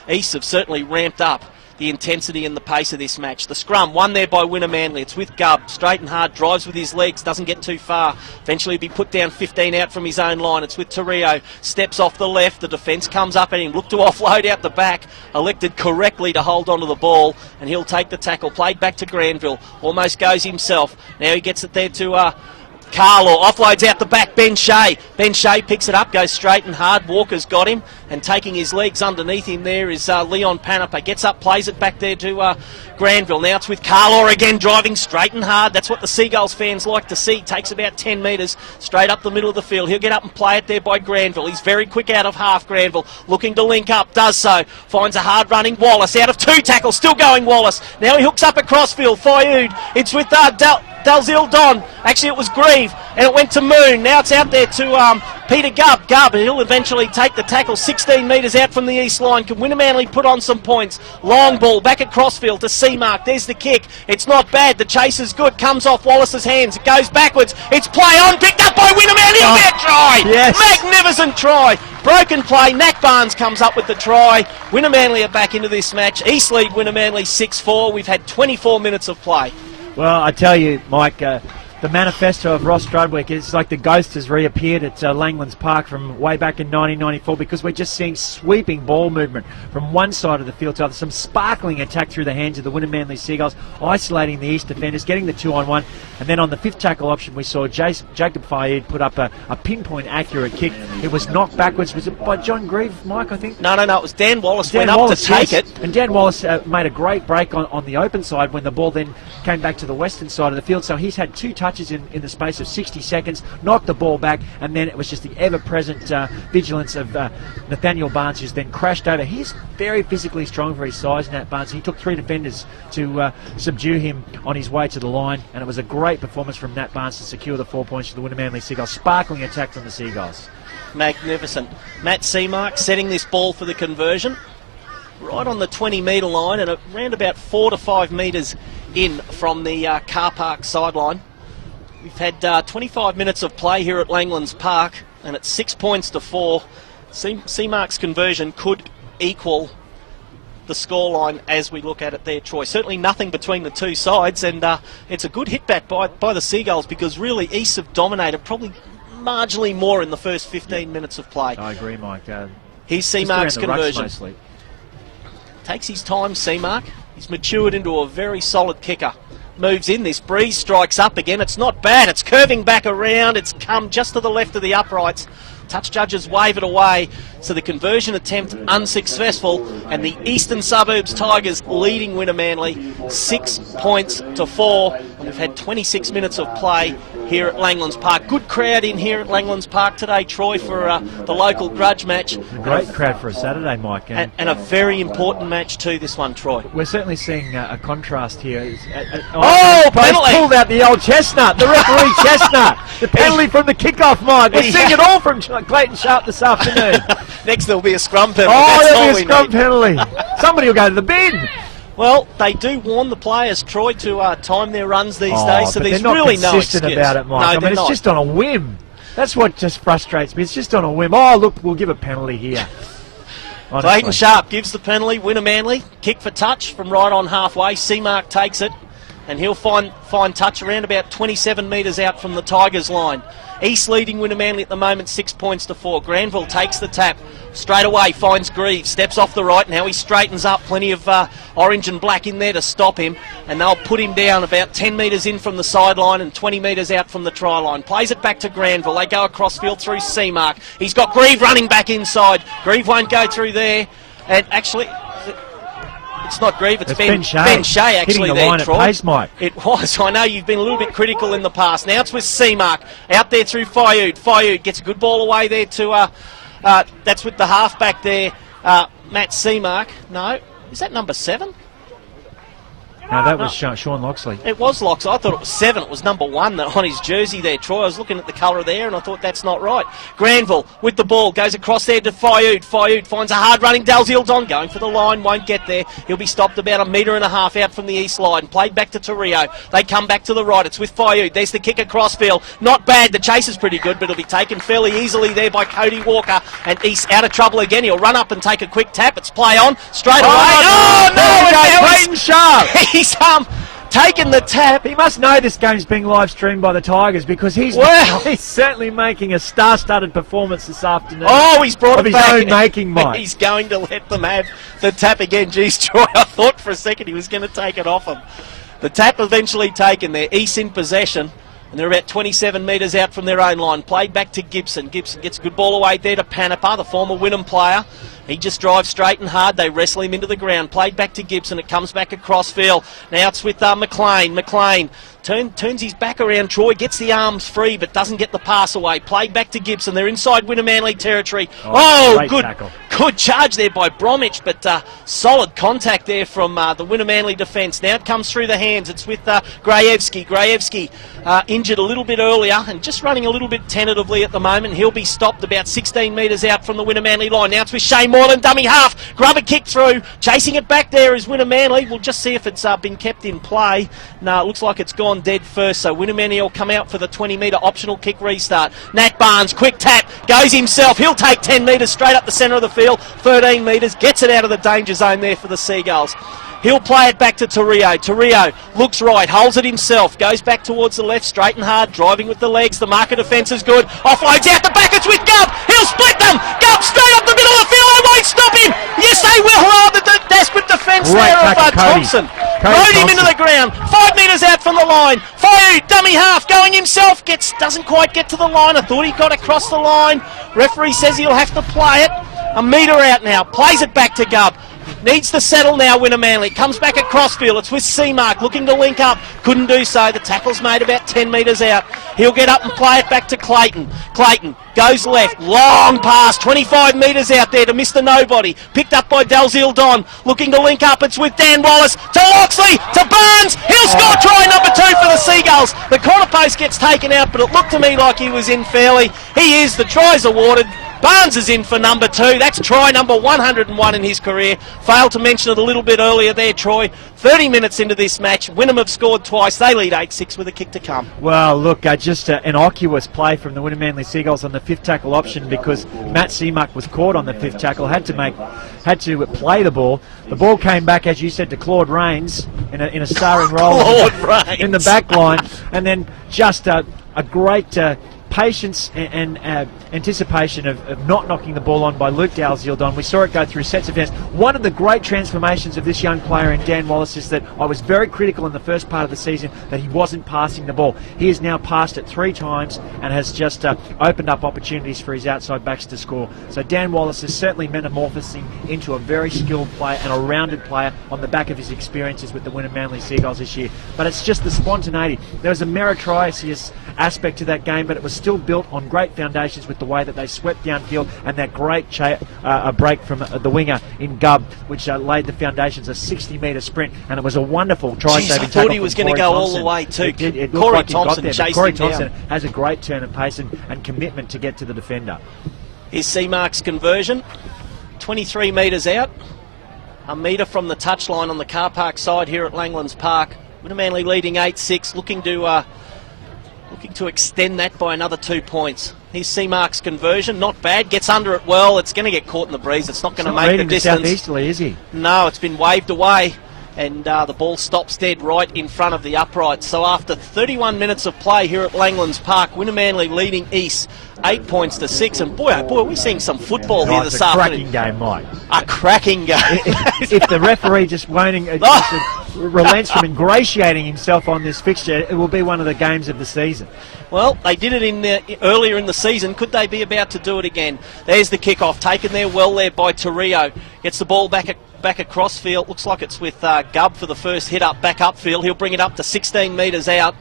East have certainly ramped up the intensity and the pace of this match. The scrum, won there by Wunnum Manly. It's with Gubb, straight and hard, drives with his legs, doesn't get too far. Eventually be put down 15 out from his own line. It's with Torrio, steps off the left, the defence comes up at him, look to offload out the back, elected correctly to hold onto the ball, and he'll take the tackle. Played back to Granville, almost goes himself. Now he gets it there to Carlaw, offloads out the back, Ben Shea. Ben Shea picks it up, goes straight and hard. Walker's got him, and taking his legs underneath him there is Leon Panaper. Gets up, plays it back there to Granville. Now it's with Carlaw again, driving straight and hard. That's what the Seagulls fans like to see. Takes about 10 metres straight up the middle of the field. He'll get up and play it there by Granville. He's very quick out of half, Granville. Looking to link up, does so. Finds a hard-running Wallace. Out of 2 tackles, still going Wallace. Now he hooks up at crossfield. Fayud. It's with Dalzil Don. Actually, it was Grieve, and it went to Moon. Now it's out there to Peter Gubb. Gubb, and he'll eventually take the tackle 16 metres out from the east line. Can Wunnum Manly put on some points? Long ball back at crossfield to Seamark. There's the kick. It's not bad. The chase is good. Comes off Wallace's hands. It goes backwards. It's play on. Picked up by Wunnum Manly. That try! Yes. Magnificent try. Broken play. Nack Barnes comes up with the try. Wunnum Manly are back into this match. East lead Wunnum Manly 6-4. We've had 24 minutes of play. Well, I tell you, Mike, the manifesto of Ross Strudwick, it's like the ghost has reappeared at Langlands Park from way back in 1994, because we're just seeing sweeping ball movement from one side of the field to the other. Some sparkling attack through the hands of the Wunnum Manly Seagulls, isolating the East defenders, getting the 2-on-1. And then on the 5th tackle option, we saw Jacob Fayed put up a pinpoint accurate kick. It was knocked backwards. Was it by John Grieve, Mike, I think? No. It was Dan Wallace went up to take it. And Dan Wallace made a great break on the open side when the ball then came back to the western side of the field. So he's had 2 touches in the space of 60 seconds, knocked the ball back, and then it was just the ever-present vigilance of Nathaniel Barnes, who's then crashed over. He's very physically strong for his size, Nat Barnes. He took 3 defenders to subdue him on his way to the line, and it was a great performance from Nat Barnes to secure the 4 points for the Wunnum Manly Seagulls. Sparkling attack from the Seagulls. Magnificent. Matt Seamark setting this ball for the conversion right on the 20-metre line, and around about 4 to 5 metres in from the car park sideline. We've had 25 minutes of play here at Langlands Park, and it's 6 points to 4. Seamark's conversion could equal the scoreline as we look at it there, Troy. Certainly nothing between the two sides, and it's a good hit back by the Seagulls, because really East have dominated probably marginally more in the first 15 minutes of play. I agree, Mike. Here's Just around Seamark's the rucks conversion. mostly. Takes his time, Seamark. He's matured into a very solid kicker. Moves in, this breeze strikes up again. It's not bad, it's curving back around. It's come just to the left of the uprights. Touch judges wave it away, so the conversion attempt unsuccessful, and the Eastern Suburbs Tigers leading Winner Manly 6 points to 4. And we've had 26 minutes of play here at Langlands Park. Good crowd in here at Langlands Park today, Troy, for the local grudge match. A great crowd for a Saturday, Mike. And a very important match too, this one, Troy. We're certainly seeing a contrast here. Penalty! Pulled out the old chestnut, the referee chestnut. The penalty from the kickoff, Mike. We're seeing it all from Clayton Sharp this afternoon. Next there'll be a scrum penalty. Oh, That's there'll all be a we scrum need. penalty. Somebody will go to the bin. Well, they do warn the players, Troy, to time their runs these days, so but there's they're not really no consistent excuse. about it, Mike. No, I they're mean, it's not. just on a whim. That's what just frustrates me. It's just on a whim. Oh, look, we'll give a penalty here. Honestly. Clayton Sharp gives the penalty. Winner Manly, kick for touch from right on halfway. Seamark takes it, and he'll find touch around about 27 metres out from the Tigers line. East leading Winner Manly at the moment 6 points to 4. Granville takes the tap. Straight away finds Greaves, steps off the right. Now he straightens up, plenty of orange and black in there to stop him, and they'll put him down about 10 metres in from the sideline and 20 metres out from the try line. Plays it back to Granville. They go across field through Seamark. He's got Grieve running back inside. Grieve won't go through there, and actually it's not Grieve, it's Ben Shea actually hitting the there, line Troy. at pace, Mike. It was. I know you've been a little bit critical in the past. Now it's with Seamark out there through Fayud. Fayud gets a good ball away there to that's with the halfback there, Matt Seamark. No, is that number 7? No, that was Sean Loxley. It was Locks. I thought it was 7. It was number 1 on his jersey there, Troy. I was looking at the colour there and I thought that's not right. Granville with the ball goes across there to Fayud. Fayud finds a hard running Dalziel going for the line, won't get there. He'll be stopped about 1.5 metres out from the east line. Played back to Torrio. They come back to the right. It's with Fayud. There's the kick across field. Not bad. The chase is pretty good, but it'll be taken fairly easily there by Cody Walker. And East out of trouble again. He'll run up and take a quick tap. It's play on straight away. Oh, no! Clayton Sharp! He's taken the tap. He must know this game's being live streamed by the Tigers because he's certainly making a star-studded performance this afternoon. Oh, he's brought of it his back. own making, Mike. He's going to let them have the tap again. Geez, Troy, I thought for a second he was going to take it off him. The tap eventually taken there. East in possession. And they're about 27 metres out from their own line. Played back to Gibson. Gibson gets a good ball away there to Panipa, the former Wynnum player. He just drives straight and hard. They wrestle him into the ground. Played back to Gibson. It comes back across field. Now it's with McLean. McLean turns his back around. Troy gets the arms free but doesn't get the pass away. Played back to Gibson. They're inside Winner Manly territory. Good tackle. Good charge there by Bromwich, but solid contact there from the Winner Manly defence. Now it comes through the hands. It's with Grajewski. Grajewski injured a little bit earlier and just running a little bit tentatively at the moment. He'll be stopped about 16 metres out from the Winner Manly line. Now it's with Shane Moylan, dummy half. Grubber kick through. Chasing it back there is Winner Manly. We'll just see if it's been kept in play. No, it looks like it's gone dead first. So Winner Manly will come out for the 20-metre optional kick restart. Nat Barnes, quick tap, goes himself. He'll take 10 metres straight up the centre of the field. 13 metres, gets it out of the danger zone there for the Seagulls. He'll play it back to Torrio. Torrio looks right, holds it himself, goes back towards the left, straight and hard, driving with the legs. The marker defence is good. Offloads out the back, it's with Gubb. He'll split them. Gubb straight up the middle of the field. They won't stop him. Yes, they will. Oh, the desperate defence there of Thompson. Rode him into the ground. 5 metres out from the line. Fayud, dummy half, going himself. Doesn't quite get to the line. I thought he got across the line. Referee says he'll have to play it. 1 metre out now. Plays it back to Gubb. Needs to settle now, Winner Manly. Comes back at crossfield. It's with Seamark looking to link up. Couldn't do so. The tackle's made about 10 metres out. He'll get up and play it back to Clayton. Clayton goes left. Long pass. 25 metres out there to Mr. Nobody. Picked up by Dalziel Don. Looking to link up. It's with Dan Wallace. To Loxley. To Barnes. He'll score try number 2 for the Seagulls. The corner post gets taken out, but it looked to me like he was in fairly. He is. The try's awarded. Barnes is in for number 2. That's try number 101 in his career. Failed to mention it a little bit earlier there, Troy. 30 minutes into this match. Wynnum have scored twice. They lead 8-6 with a kick to come. Well, look, just an innocuous play from the Winner Manly Seagulls on the 5th tackle option because Matt Seamark was caught on the 5th tackle, had to play the ball. The ball came back, as you said, to Claude Rains in a starring role Claude Rains. in the back line, and then just a great patience and anticipation of not knocking the ball on by Luke Dalziel-Don. We saw it go through sets of downs. One of the great transformations of this young player in Dan Wallace is that I was very critical in the first part of the season that he wasn't passing the ball. He has now passed it 3 times and has just opened up opportunities for his outside backs to score. So Dan Wallace is certainly metamorphosing into a very skilled player and a rounded player on the back of his experiences with the Wynnum Manly Seagulls this year. But it's just the spontaneity. There was a meritocracy aspect to that game, but it was still built on great foundations with the way that they swept downfield and that great break from the winger in Gubb, which laid the foundations, a 60-metre sprint, and it was a wonderful try-saving tackle. I thought he was going to go all the way too. It Corey like Thompson chased Corey him Thompson down. has a great turn of pace and commitment to get to the defender. Here's Seamark's conversion, 23 metres out, a metre from the touchline on the car park side here at Langlands Park. Wynnum Manly leading 8-6, looking to extend that by another 2 points. Here's Seamark's conversion, not bad, gets under it well. It's going to get caught in the breeze. It's not going to make the distance. Southeasterly, is he? No, it's been waved away, and the ball stops dead right in front of the uprights. So after 31 minutes of play here at Langlands Park, Wynnum Manly leading East 8 points to 6. And boy, oh boy, we're seeing some football here this afternoon. It's a cracking game, Mike. A cracking game. If the referee just relents from ingratiating himself on this fixture, it will be one of the games of the season. Well, they did it earlier in the season. Could they be about to do it again? There's the kickoff, taken there well there by Torrio. Gets the ball back across field. Looks like it's with Gubb for the first hit up, back upfield. He'll bring it up to 16 metres out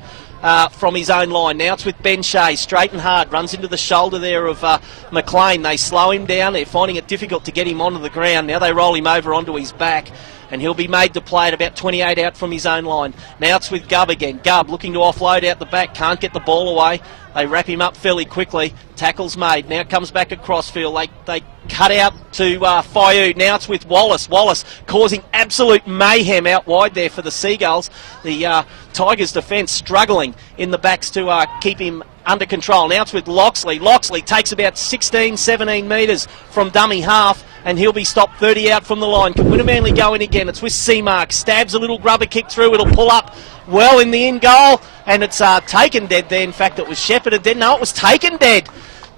from his own line. Now it's with Ben Shea, straight and hard. Runs into the shoulder there of McLean. They slow him down. They're finding it difficult to get him onto the ground. Now they roll him over onto his back, and he'll be made to play at about 28 out from his own line. Now it's with Gubb again. Gubb looking to offload out the back, can't get the ball away. They wrap him up fairly quickly. Tackle's made. Now it comes back across field. They cut out to Fayou. Now it's with Wallace. Wallace causing absolute mayhem out wide there for the Seagulls. The Tigers defence struggling in the backs to keep him under control. Now it's with Loxley. Loxley takes about 16, 17 metres from dummy half, and he'll be stopped 30 out from the line. Can Wynnum Manly go in again? It's with Seamark. Stabs a little grubber kick through. It'll pull up well in the in goal, and it's taken dead there. In fact, it was shepherded dead. No, it was taken dead.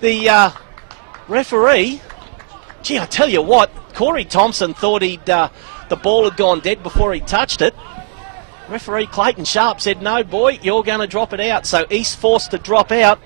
The referee, gee, I tell you what, Corey Thompson thought the ball had gone dead before he touched it. Referee Clayton Sharp said, no, boy, you're going to drop it out. So East forced to drop out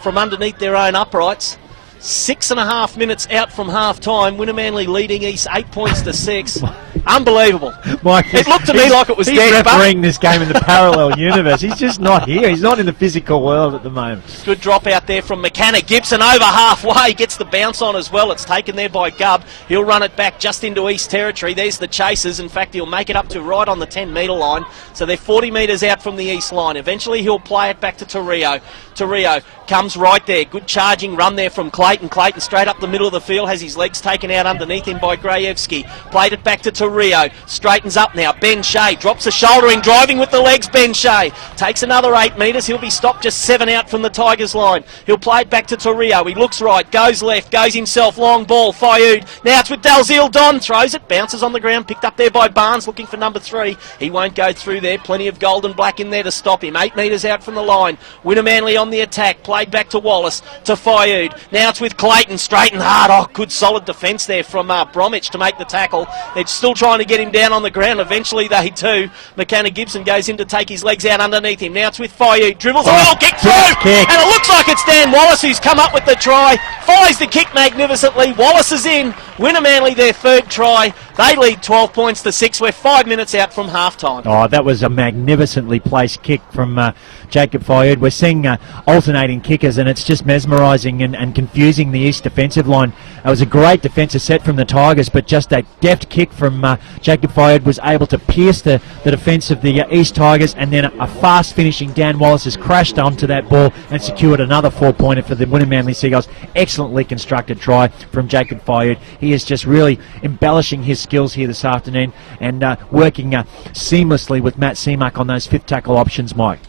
from underneath their own uprights. 6.5 minutes out from half time. Wynnum Manly leading East 8 points to 6. Unbelievable. Mike, it looked to me like it was dead. He's refereeing this game in the parallel universe. He's just not here. He's not in the physical world at the moment. Good drop out there from McKenna. Gibson over halfway. Gets the bounce on as well. It's taken there by Gubb. He'll run it back just into East territory. There's the chasers. In fact, he'll make it up to right on the 10-metre line. So they're 40 metres out from the East line. Eventually, he'll play it back to Torrio. Torrio comes right there. Good charging run there from Clayton. Clayton straight up the middle of the field. Has his legs taken out underneath him by Grajewski. Played it back to Torrio. Straightens up now. Ben Shea drops a shoulder in, driving with the legs. Ben Shea takes another 8 metres. He'll be stopped just 7 out from the Tigers line. He'll play it back to Torrio. He looks right, goes left, goes himself, long ball. Fayou. Now it's with Dalziel-Don. Throws it, bounces on the ground, picked up there by Barnes, looking for number 3. He won't go through there. Plenty of gold and black in there to stop him. 8 metres out from the line. Wynnum Manly on the attack. Played back to Wallace, to Fayou. Now it's with Clayton, straight and hard. Oh, good solid defence there from Bromwich to make the tackle. They're still trying to get him down on the ground. Eventually they do. McKenna Gibson goes in to take his legs out underneath him. Now it's with Fayou. Dribbles a little kick through. And it looks like it's Dan Wallace who's come up with the try. Follows the kick magnificently. Wallace is in. Wynnum Manly their 3rd try. They lead 12 points to 6. We're 5 minutes out from half time. Oh, that was a magnificently placed kick from Jacob Fayou. We're seeing alternating kickers, and it's just mesmerising and confusing the East defensive line. It was a great defensive set from the Tigers, but just a deft kick from Jacob Fayou was able to pierce the defence of the East Tigers, and then a fast finishing Dan Wallace has crashed onto that ball and secured another 4-pointer for the Wynnum Manly Seagulls. Excellently constructed try from Jacob Fayou. He is just really embellishing his skills here this afternoon and working seamlessly with Matt Seamark on those 5th tackle options, Mike.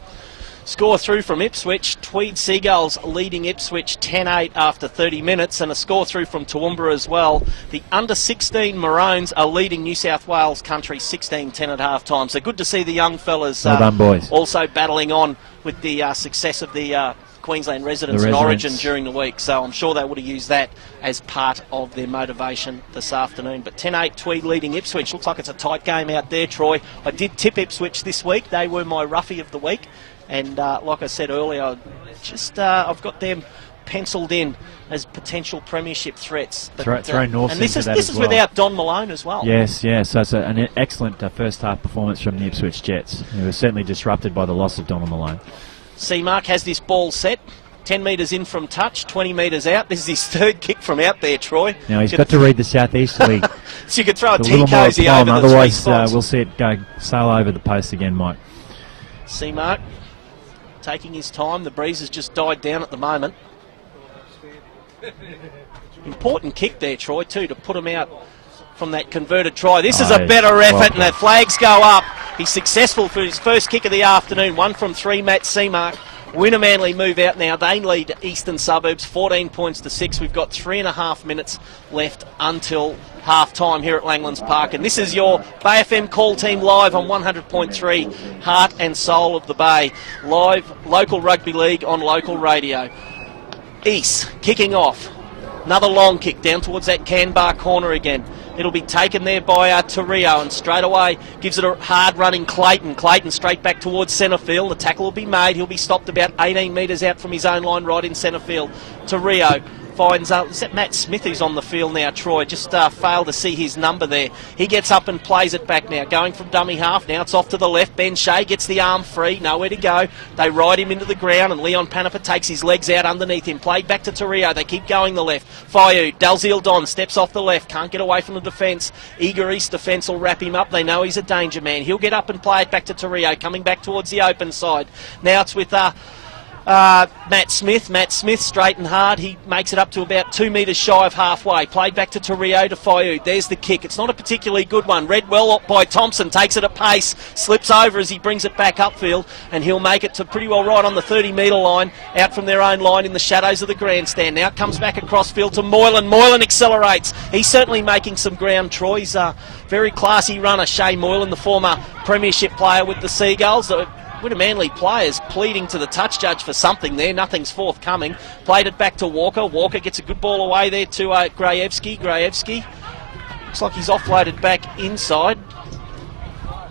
Score through from Ipswich. Tweed Seagulls leading Ipswich 10-8 after 30 minutes, and a score through from Toowoomba as well. The under-16 Maroons are leading New South Wales country 16-10 at half-time. So good to see the young fellas well done, boys. Also battling on with the success of the Queensland residents in Origin during the week, so I'm sure they would have used that as part of their motivation this afternoon. But 10-8 Tweed leading Ipswich. Looks like it's a tight game out there, Troy. I did tip Ipswich this week. They were my roughie of the week, and like I said earlier, I've got them penciled in as potential premiership threats. But, throw North and this into is that this as is well. without Don Malone as well. Yes, so it's an excellent first half performance from the Ipswich Jets. It was certainly disrupted by the loss of Donald Malone. Mark has this ball set. 10 metres in from touch, 20 metres out. This is his third kick from out there, Troy. Now he's got to read the southeasterly. So you could throw a little more T-cozy plumb, over the otherwise three spots. we'll see it go sail over the post again, Mike. Mark taking his time. The breeze has just died down at the moment. Important kick there, Troy, too, to put him out from that converted try. This is a better effort, and the flags go up. He's successful for his first kick of the afternoon. 1 from 3, Matt Seamark. Winner Manly move out now. They lead Eastern Suburbs 14 points to 6. We've got 3.5 minutes left until half time here at Langlands Park. And this is your Bay FM call team live on 100.3, Heart and Soul of the Bay. Live local rugby league on local radio. East kicking off. Another long kick down towards that Canberra corner again. It'll be taken there by Torrio, and straight away gives it a hard-running Clayton. Clayton straight back towards centre field. The tackle will be made. He'll be stopped about 18 metres out from his own line right in centre field. Torrio finds, is that Matt Smith who's on the field now, Troy? Just failed to see his number there. He gets up and plays it back now. Going from dummy half, now it's off to the left. Ben Shea gets the arm free, nowhere to go. They ride him into the ground, and Leon Panipa takes his legs out underneath him. Played back to Torrio. They keep going the left. Fayou, Dalziel Don steps off the left, can't get away from the defence. Eager East defence will wrap him up. They know he's a danger man. He'll get up and play it back to Torrio, coming back towards the open side. Now it's with Matt Smith. Matt Smith straight and hard. He makes it up to about 2 metres shy of halfway. Played back to Torrio to Fayou. There's the kick. It's not a particularly good one. Read well up by Thompson. Takes it at pace. Slips over as he brings it back upfield. And he'll make it to pretty well right on the 30-metre line. Out from their own line in the shadows of the grandstand. Now it comes back across field to Moylan. Moylan accelerates. He's certainly making some ground, Troy. He's a very classy runner. Shea Moylan, the former premiership player with the Seagulls. Winner Manly players pleading to the touch judge for something there. Nothing's forthcoming. Played it back to Walker. Walker gets a good ball away there to Grajewski. Grajewski looks like he's offloaded back inside.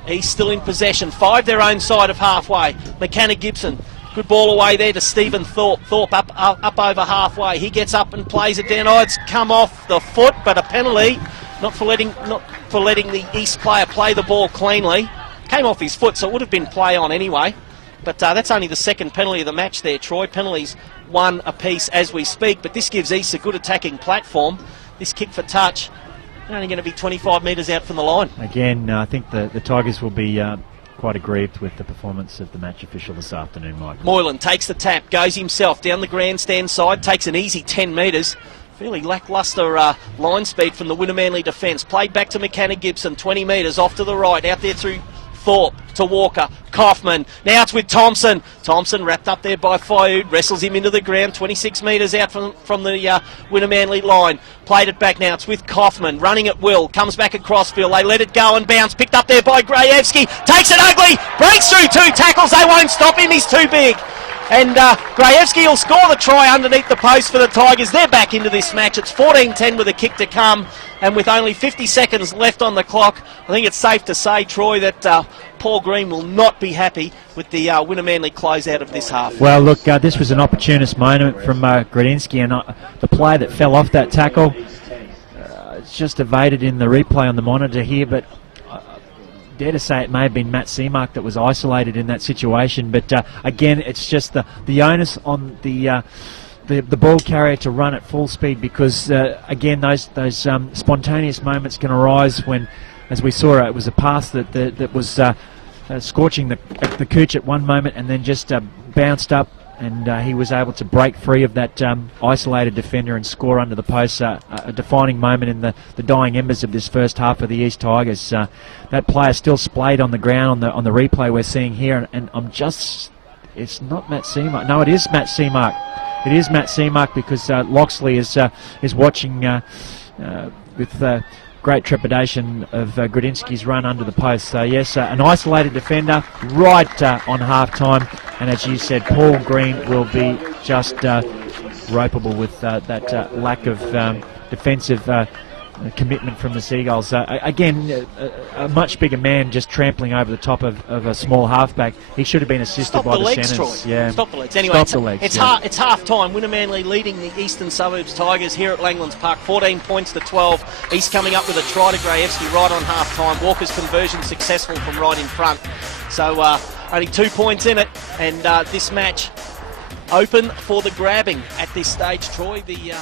He's still in possession. 5 their own side of halfway. McKenna Gibson. Good ball away there to Stephen Thorpe. Thorpe up over halfway. He gets up and plays it down. Oh, it's come off the foot, but a penalty. Not for letting the East player play the ball cleanly. Came off his foot, so it would have been play on anyway. But that's only the second penalty of the match there, Troy. Penalties 1 apiece as we speak, but this gives East a good attacking platform. This kick for touch, they're only going to be 25 metres out from the line. Again, I think the Tigers will be quite aggrieved with the performance of the match official this afternoon, Mike. Moylan takes the tap, goes himself down the grandstand side, takes an easy 10 metres. Fairly lacklustre line speed from the Winner Manly defence. Played back to McKenna Gibson, 20 metres off to the right, out there through Thorpe to Walker, Kaufman, now it's with Thompson. Thompson wrapped up there by Fayou, wrestles him into the ground, 26 metres out from the Winner Manly line. Played it back now, it's with Kaufman, running at will, comes back across field, they let it go and bounce, picked up there by Grajewski, takes it ugly, breaks through 2 tackles, they won't stop him, he's too big. And Grajewski will score the try underneath the post for the Tigers. They're back into this match. It's 14-10 with a kick to come. And with only 50 seconds left on the clock, I think it's safe to say, Troy, that Paul Green will not be happy with the Winner Manly closeout of this half. Well, look, this was an opportunist moment from Gradinsky, and the player that fell off that tackle, it's just evaded in the replay on the monitor here, but dare to say it may have been Matt Seamark that was isolated in that situation, but again, it's just the onus on the ball carrier to run at full speed, because again, those spontaneous moments can arise when, as we saw, it was a pass that was scorching the cooch at one moment, and then just bounced up, and he was able to break free of that isolated defender and score under the post. A defining moment in the dying embers of this first half of the East Tigers. That player still splayed on the ground on the replay we're seeing here, and it's not Matt Seamark. No, it is Matt Seamark. It is Matt Seamark, because Loxley is watching with great trepidation of Gradinsky's run under the post. So yes, an isolated defender right on half time. And as you said, Paul Green will be just ropeable with that lack of defensive commitment from the Seagulls. Again, a much bigger man just trampling over the top of a small halfback. He should have been assisted by the legs, centres. Troy. Yeah. Stop the legs. Anyway, Stop the legs, it's yeah. it's half time. Winner Manly leading the Eastern Suburbs Tigers here at Langlands Park, 14 points to 12. East coming up with a try to Grajewski right on half time. Walker's conversion successful from right in front. So only 2 points in it, and this match open for the grabbing at this stage, Troy. The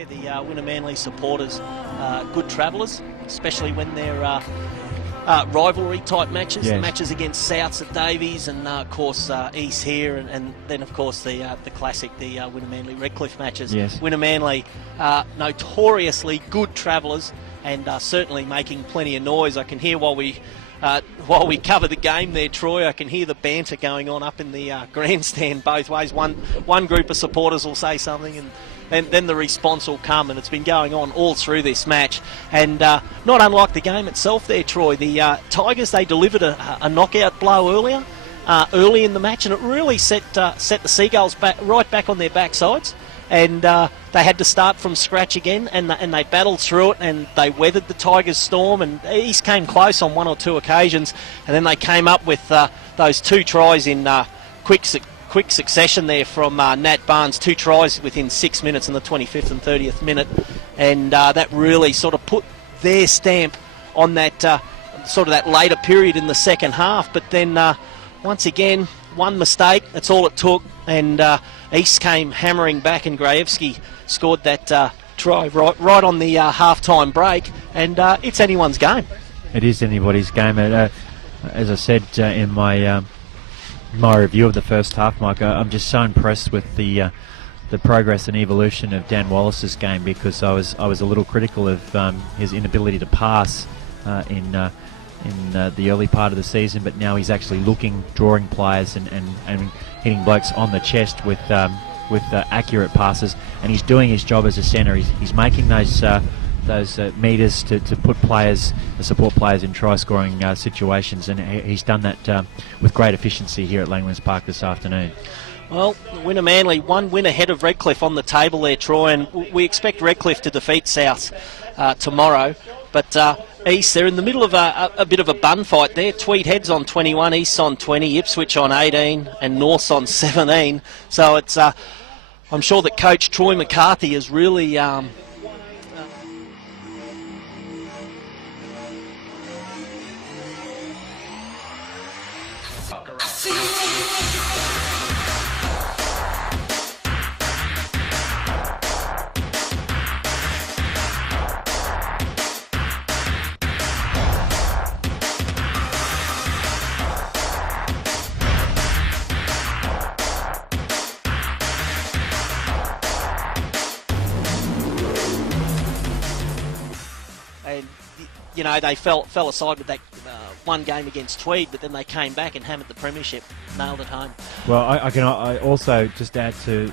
Yeah, the Winner Manly supporters, good travellers, especially when they're rivalry type matches, Yes. matches against Souths at Davies, and of course East here, and then of course the classic, the Winner Manly Redcliffe matches. Yes. Winner Manly, notoriously good travellers, and certainly making plenty of noise. I can hear while we cover the game there, Troy, I can hear the banter going on up in the grandstand both ways. One group of supporters will say something, and then the response will come, and it's been going on all through this match. And not unlike the game itself there, Troy, the Tigers, they delivered a knockout blow early in the match, and it really set the Seagulls right back on their backsides. And they had to start from scratch again, and they battled through it, and they weathered the Tigers' storm, and East came close on one or two occasions, and then they came up with those 2 tries in quick succession there from Nat Barnes, 2 tries within 6 minutes in the 25th and 30th minute, and that really sort of put their stamp on that sort of that later period in the second half. But then once again, one mistake, that's all it took, and East came hammering back, and Grajewski scored that try right on the half-time break, and it's anyone's game. It is anybody's game. As I said in my review of the first half, Mike, I'm just so impressed with the progress and evolution of Dan Wallace's game, because I was a little critical of his inability to pass in the early part of the season, but now he's actually drawing players and hitting blokes on the chest with accurate passes, and he's doing his job as a centre. He's making those meters to put support players in try-scoring situations, and he's done that with great efficiency here at Langlands Park this afternoon. Well, Winner Manly, 1 win ahead of Redcliffe on the table there, Troy, and we expect Redcliffe to defeat South tomorrow. But East, they're in the middle of a bit of a bun fight there. Tweed Head's on 21, East's on 20, Ipswich on 18, and North's on 17. So it's I'm sure that Coach Troy McCarthy is really they fell aside with that one game against Tweed, but then they came back and hammered the premiership, nailed it home. Well, I also just add to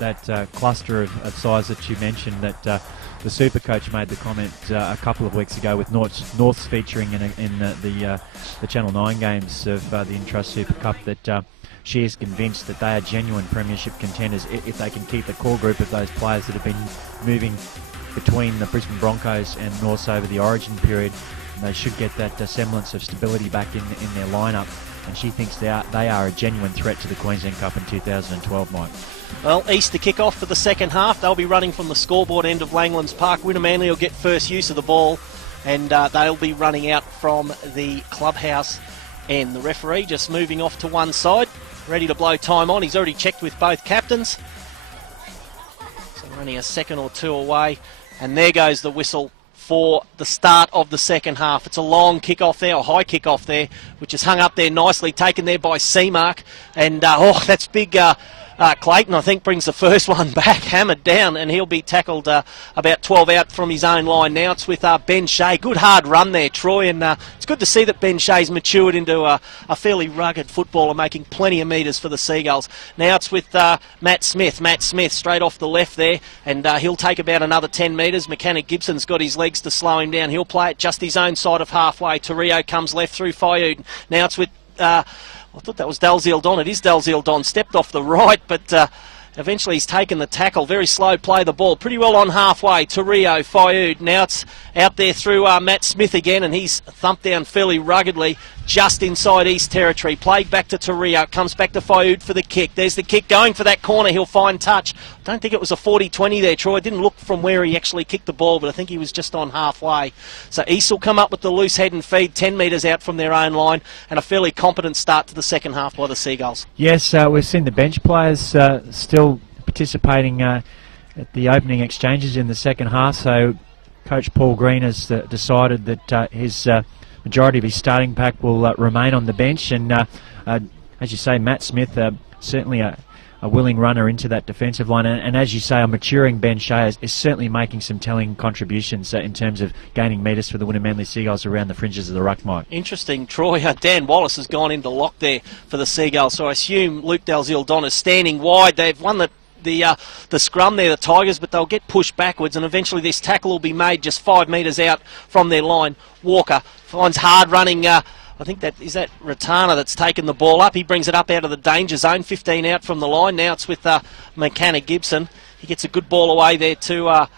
that cluster of size that you mentioned, that the Supercoach made the comment a couple of weeks ago with North's featuring in the Channel 9 games of the Intrust Super Cup, that she is convinced that they are genuine premiership contenders if they can keep the core group of those players that have been moving between the Brisbane Broncos and Norths over the origin period. And they should get that semblance of stability back in their lineup, and she thinks they are a genuine threat to the Queensland Cup in 2012, Mike. Well, East to kick off for the second half. They'll be running from the scoreboard end of Langlands Park. Winner Manly will get first use of the ball, and they'll be running out from the clubhouse end. The referee just moving off to one side, ready to blow time on. He's already checked with both captains, so only a second or two away. And there goes the whistle for the start of the second half. It's a long kick-off there, a high kick-off there, which is hung up there nicely, taken there by Seamark. And, that's big. Clayton, I think, brings the first one back, hammered down, and he'll be tackled about 12 out from his own line. Now it's with Ben Shea. Good hard run there, Troy, and it's good to see that Ben Shea's matured into a fairly rugged footballer, making plenty of metres for the Seagulls. Now it's with Matt Smith. Matt Smith straight off the left there, and he'll take about another 10 metres. Mechanic Gibson's got his legs to slow him down. He'll play it just his own side of halfway. Torrio comes left through Fayud. Now it's with... I thought that was Dalziel Don. It is Dalziel Don. Stepped off the right, but eventually he's taken the tackle. Very slow play the ball. Pretty well on halfway. Torrio, Fayud. Now it's out there through Matt Smith again, and he's thumped down fairly ruggedly just inside East territory. Played back to Torrio. Comes back to Fayud for the kick. There's the kick going for that corner. He'll find touch. I don't think it was a 40-20 there, Troy. It didn't look from where he actually kicked the ball, but I think he was just on halfway. So East will come up with the loose head and feed 10 metres out from their own line, and a fairly competent start to the second half by the Seagulls. Yes, we've seen the bench players still participating at the opening exchanges in the second half. So Coach Paul Green has decided that his majority of his starting pack will remain on the bench, and as you say, Matt Smith certainly a willing runner into that defensive line, and as you say, a maturing Ben Shea is certainly making some telling contributions in terms of gaining metres for the Wynnum Manly Seagulls around the fringes of the ruck, Mike. Interesting, Troy. Dan Wallace has gone into lock there for the Seagulls, so I assume Luke Dalziel-Don is standing wide. They've won the scrum there, the Tigers, but they'll get pushed backwards, and eventually this tackle will be made just 5 metres out from their line. Walker finds hard running. I think that is Ratana that's taken the ball up. He brings it up out of the danger zone, 15 out from the line. Now it's with McKenna Gibson. He gets a good ball away there to, I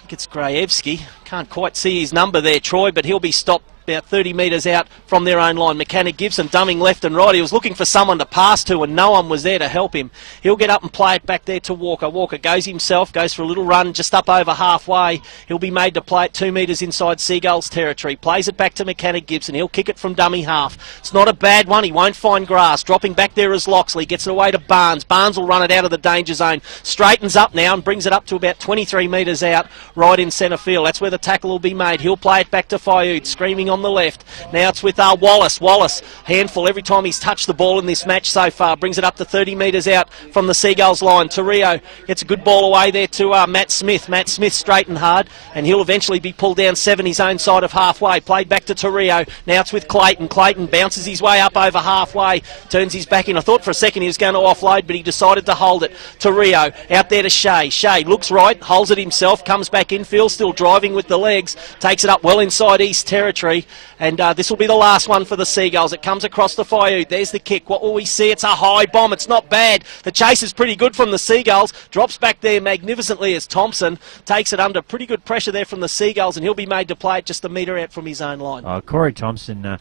think it's Grajewski. Can't quite see his number there, Troy, but he'll be stopped about 30 metres out from their own line. McKenna Gibson dumbing left and right. He was looking for someone to pass to, and no one was there to help him. He'll get up and play it back there to Walker. Walker goes himself, goes for a little run just up over halfway. He'll be made to play it 2 metres inside Seagulls territory. Plays it back to McKenna Gibson. He'll kick it from dummy half. It's not a bad one. He won't find grass. Dropping back there is Loxley. Gets it away to Barnes. Barnes will run it out of the danger zone. Straightens up now and brings it up to about 23 metres out, right in centre field. That's where the tackle will be made. He'll play it back to Fayud, screaming on the left. Now it's with Wallace. Wallace, handful every time he's touched the ball in this match so far. Brings it up to 30 metres out from the Seagulls line. Torrio gets a good ball away there to Matt Smith. Matt Smith straight and hard, and he'll eventually be pulled down 7 his own side of halfway. Played back to Torrio. Now it's with Clayton. Clayton bounces his way up over halfway. Turns his back in. I thought for a second he was going to offload, but he decided to hold it. Torrio out there to Shea. Shea looks right, holds it himself, comes back infield, still driving with the legs. Takes it up well inside East territory. And this will be the last one for the Seagulls. It comes across the Fayud. There's the kick. What will we see? It's a high bomb. It's not bad. The chase is pretty good from the Seagulls. Drops back there magnificently as Thompson takes it under pretty good pressure there from the Seagulls, and he'll be made to play it just a metre out from his own line. Corey Thompson,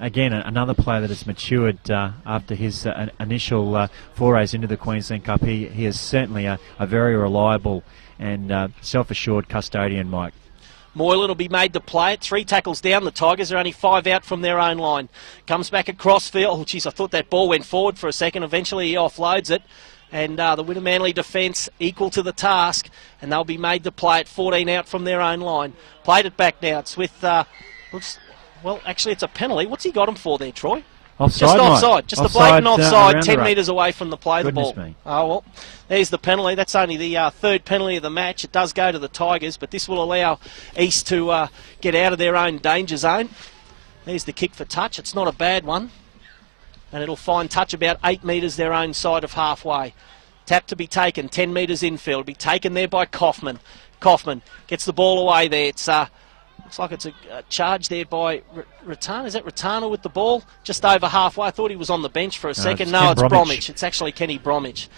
again, another player that has matured after his initial forays into the Queensland Cup. He is certainly a very reliable and self-assured custodian, Mike. Moylan will be made to play it. 3 tackles down. The Tigers are only 5 out from their own line. Comes back across field. Oh, geez, I thought that ball went forward for a second. Eventually he offloads it. And the Wynnum Manly defence equal to the task. And they'll be made to play it 14 out from their own line. Played it back now. It's with, well, actually it's a penalty. What's he got him for there, Troy? Offside, just offside. Mike. Just a blatant offside, 10 the metres away from the play of the ball. Me. Oh, well, there's the penalty. That's only the third penalty of the match. It does go to the Tigers, but this will allow East to get out of their own danger zone. There's the kick for touch. It's not a bad one. And it'll find touch about 8 metres their own side of halfway. Tap to be taken, 10 metres infield. Be taken there by Kaufman. Kaufman gets the ball away there. It's looks like it's a charge there by Ratana. Is that Ratana with the ball? Just over halfway. I thought he was on the bench for a second. No, it's Bromwich. It's actually Kenny Bromwich.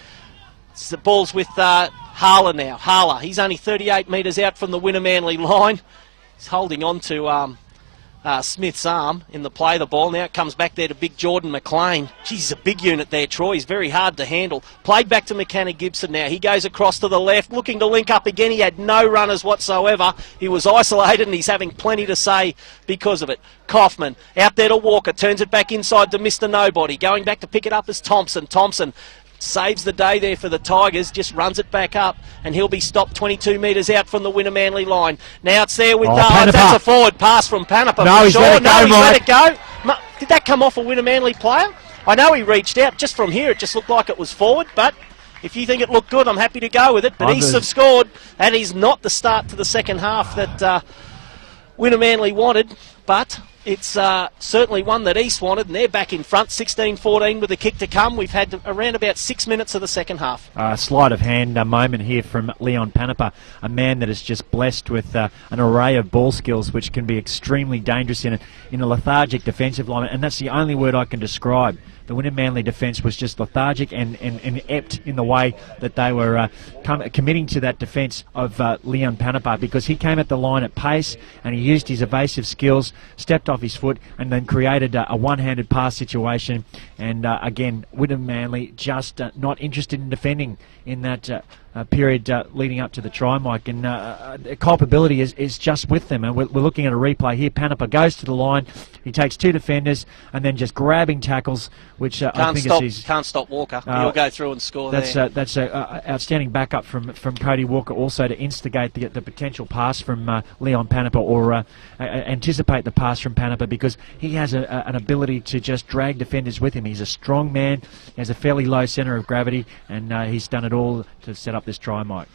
The ball's with Harler now. Harler, he's only 38 metres out from the Wynnum Manly line. He's holding on to Smith's arm in the play of the ball. Now it comes back there to big Jordan McLean. Jeez, he's a big unit there, Troy. He's very hard to handle. Played back to McKenna Gibson now. He goes across to the left, looking to link up again. He had no runners whatsoever. He was isolated, and he's having plenty to say because of it. Kaufman out there to Walker. Turns it back inside to Mr. Nobody. Going back to pick it up is Thompson. Thompson saves the day there for the Tigers, just runs it back up, and he'll be stopped 22 metres out from the Wynnum Manly line. Now it's there with that's a forward pass from Panapa. No, he's let it go. Did that come off a Wynnum Manly player? I know he reached out. Just from here, it just looked like it was forward, but if you think it looked good, I'm happy to go with it. But East have scored. That is not the start to the second half that Wynnum Manly wanted, but it's certainly one that East wanted, and they're back in front, 16-14 with the kick to come. We've had around about 6 minutes of the second half. Sleight of hand moment here from Leon Panapa, a man that is just blessed with an array of ball skills which can be extremely dangerous in a lethargic defensive line, and that's the only word I can describe. The Wynnum Manly defence was just lethargic and inept in the way that they were committing to that defence of Leon Panapa, because he came at the line at pace and he used his evasive skills, stepped off his foot, and then created a one-handed pass situation. And again, Wynnum Manly just not interested in defending in that period leading up to the try, Mike, and culpability is just with them. And we're looking at a replay here. Panapa goes to the line, he takes 2 defenders, and then just grabbing tackles, which I think can't stop Walker. He'll go through and score. That's a outstanding backup from Cody Walker, also to instigate the potential pass from Leon Panapa, or anticipate the pass from Panapa, because he has an ability to just drag defenders with him. He's a strong man, he has a fairly low centre of gravity, and he's done it all to set up this try, Mike.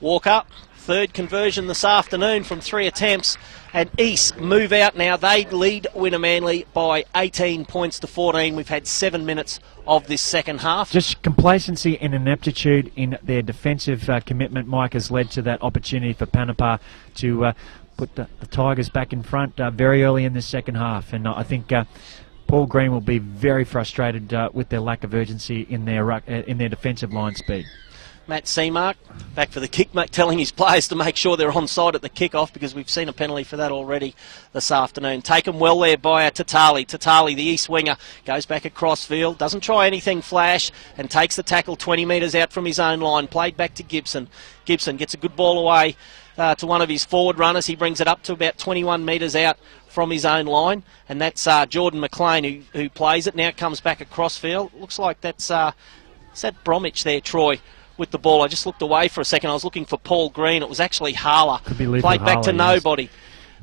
Walker, third conversion this afternoon from 3 attempts, and East move out now. They lead Winner Manly by 18 points to 14. We've had 7 minutes of this second half. Just complacency and ineptitude in their defensive commitment, Mike, has led to that opportunity for Panapa to put the Tigers back in front very early in this second half. And I think Paul Green will be very frustrated with their lack of urgency in their defensive line speed. Matt Seamark back for the kick, telling his players to make sure they're onside at the kick-off, because we've seen a penalty for that already this afternoon. Taken well there by Tatali. Tatali, the East winger, goes back across field, doesn't try anything flash, and takes the tackle 20 metres out from his own line. Played back to Gibson. Gibson gets a good ball away to one of his forward runners. He brings it up to about 21 metres out from his own line, and that's Jordan McLean who plays it. Now it comes back across field. Looks like is that Bromwich there, Troy, with the ball. I just looked away for a second. I was looking for Paul Green. It was actually Harler. Played back to nobody.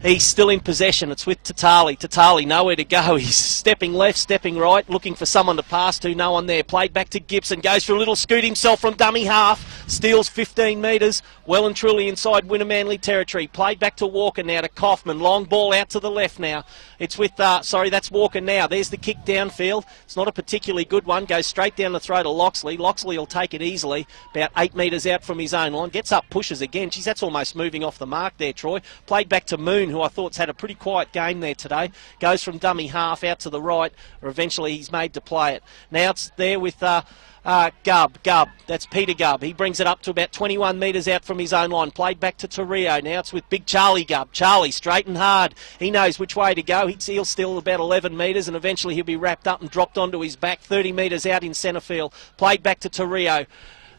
He's still in possession. It's with Tatali. Tatali, nowhere to go. He's stepping left, stepping right, looking for someone to pass to. No one there. Played back to Gibson. Goes for a little scoot himself from dummy half. Steals 15 metres. Well and truly inside Winner Manly territory. Played back to Walker now to Kaufman. Long ball out to the left now. It's with, that's Walker now. There's the kick downfield. It's not a particularly good one. Goes straight down the throat of Loxley. Loxley will take it easily. About 8 metres out from his own line. Gets up, pushes again. Geez, that's almost moving off the mark there, Troy. Played back to Moon, who I thought's had a pretty quiet game there today. Goes from dummy half out to the right, or eventually he's made to play it. Now it's there with Gubb. That's Peter Gubb. He brings it up to about 21 metres out from his own line. Played back to Torrio. Now it's with big Charlie Gubb. Charlie straight and hard. He knows which way to go. He'll steal about 11 metres, and eventually he'll be wrapped up and dropped onto his back 30 metres out in centre field. Played back to Torrio.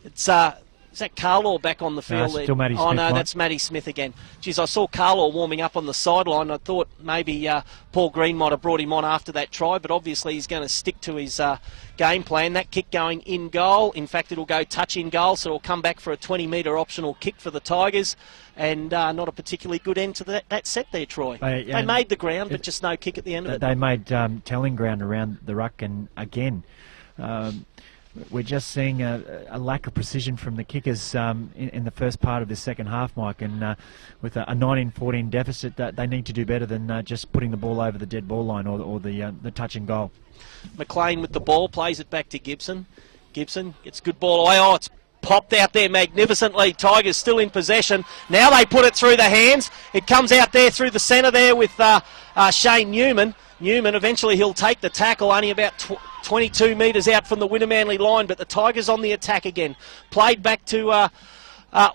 It's is that Carlaw back on the field there? Still Matty Smith. Oh, no, that's Matty Smith again. Geez, I saw Carlaw warming up on the sideline. I thought maybe Paul Green might have brought him on after that try, but obviously he's going to stick to his game plan. That kick going in goal. In fact, it'll go touch in goal, so it'll come back for a 20-metre optional kick for the Tigers. And not a particularly good end to that set there, Troy. They made the ground, but just no kick at the end of it. They made telling ground around the ruck, and again, we're just seeing a lack of precision from the kickers in the first part of the second half, Mike. And with a 19-14 deficit, they need to do better than just putting the ball over the dead ball line or the touch and goal. McLean with the ball, plays it back to Gibson. Gibson gets a good ball away. Oh, it's popped out there magnificently. Tigers still in possession. Now they put it through the hands. It comes out there through the centre there with Shane Newman. Newman, eventually he'll take the tackle, only about 22 metres out from the Winner Manly line, but the Tigers on the attack again. Played back to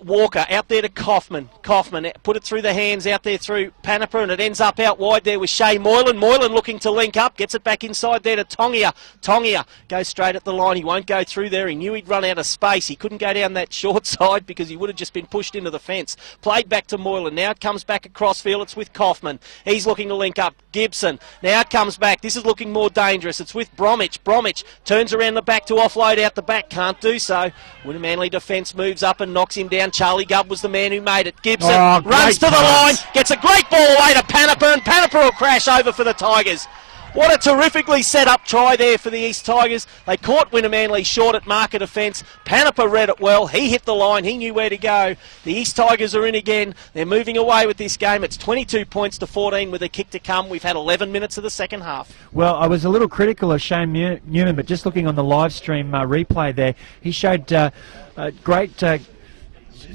Walker, out there to Kaufman. Kaufman put it through the hands, out there through Panapa, and it ends up out wide there with Shea Moylan. Moylan looking to link up, gets it back inside there to Tongia. Tongia goes straight at the line. He won't go through there. He knew he'd run out of space. He couldn't go down that short side because he would have just been pushed into the fence. Played back to Moylan. Now it comes back across field. It's with Kaufman. He's looking to link up. Gibson. Now it comes back. This is looking more dangerous. It's with Bromwich. Bromwich turns around the back to offload out the back. Can't do so. Winner Manly defence moves up and knocks him down. Charlie Gubb was the man who made it. Gibson runs to the line, gets a great ball away to Panapa, and Panapa will crash over for the Tigers. What a terrifically set up try there for the East Tigers. They caught Winner Manly short at marker defence. Panapa read it well. He hit the line. He knew where to go. The East Tigers are in again. They're moving away with this game. It's 22 points to 14 with a kick to come. We've had 11 minutes of the second half. Well, I was a little critical of Shane Newman, but just looking on the live stream replay there, he showed great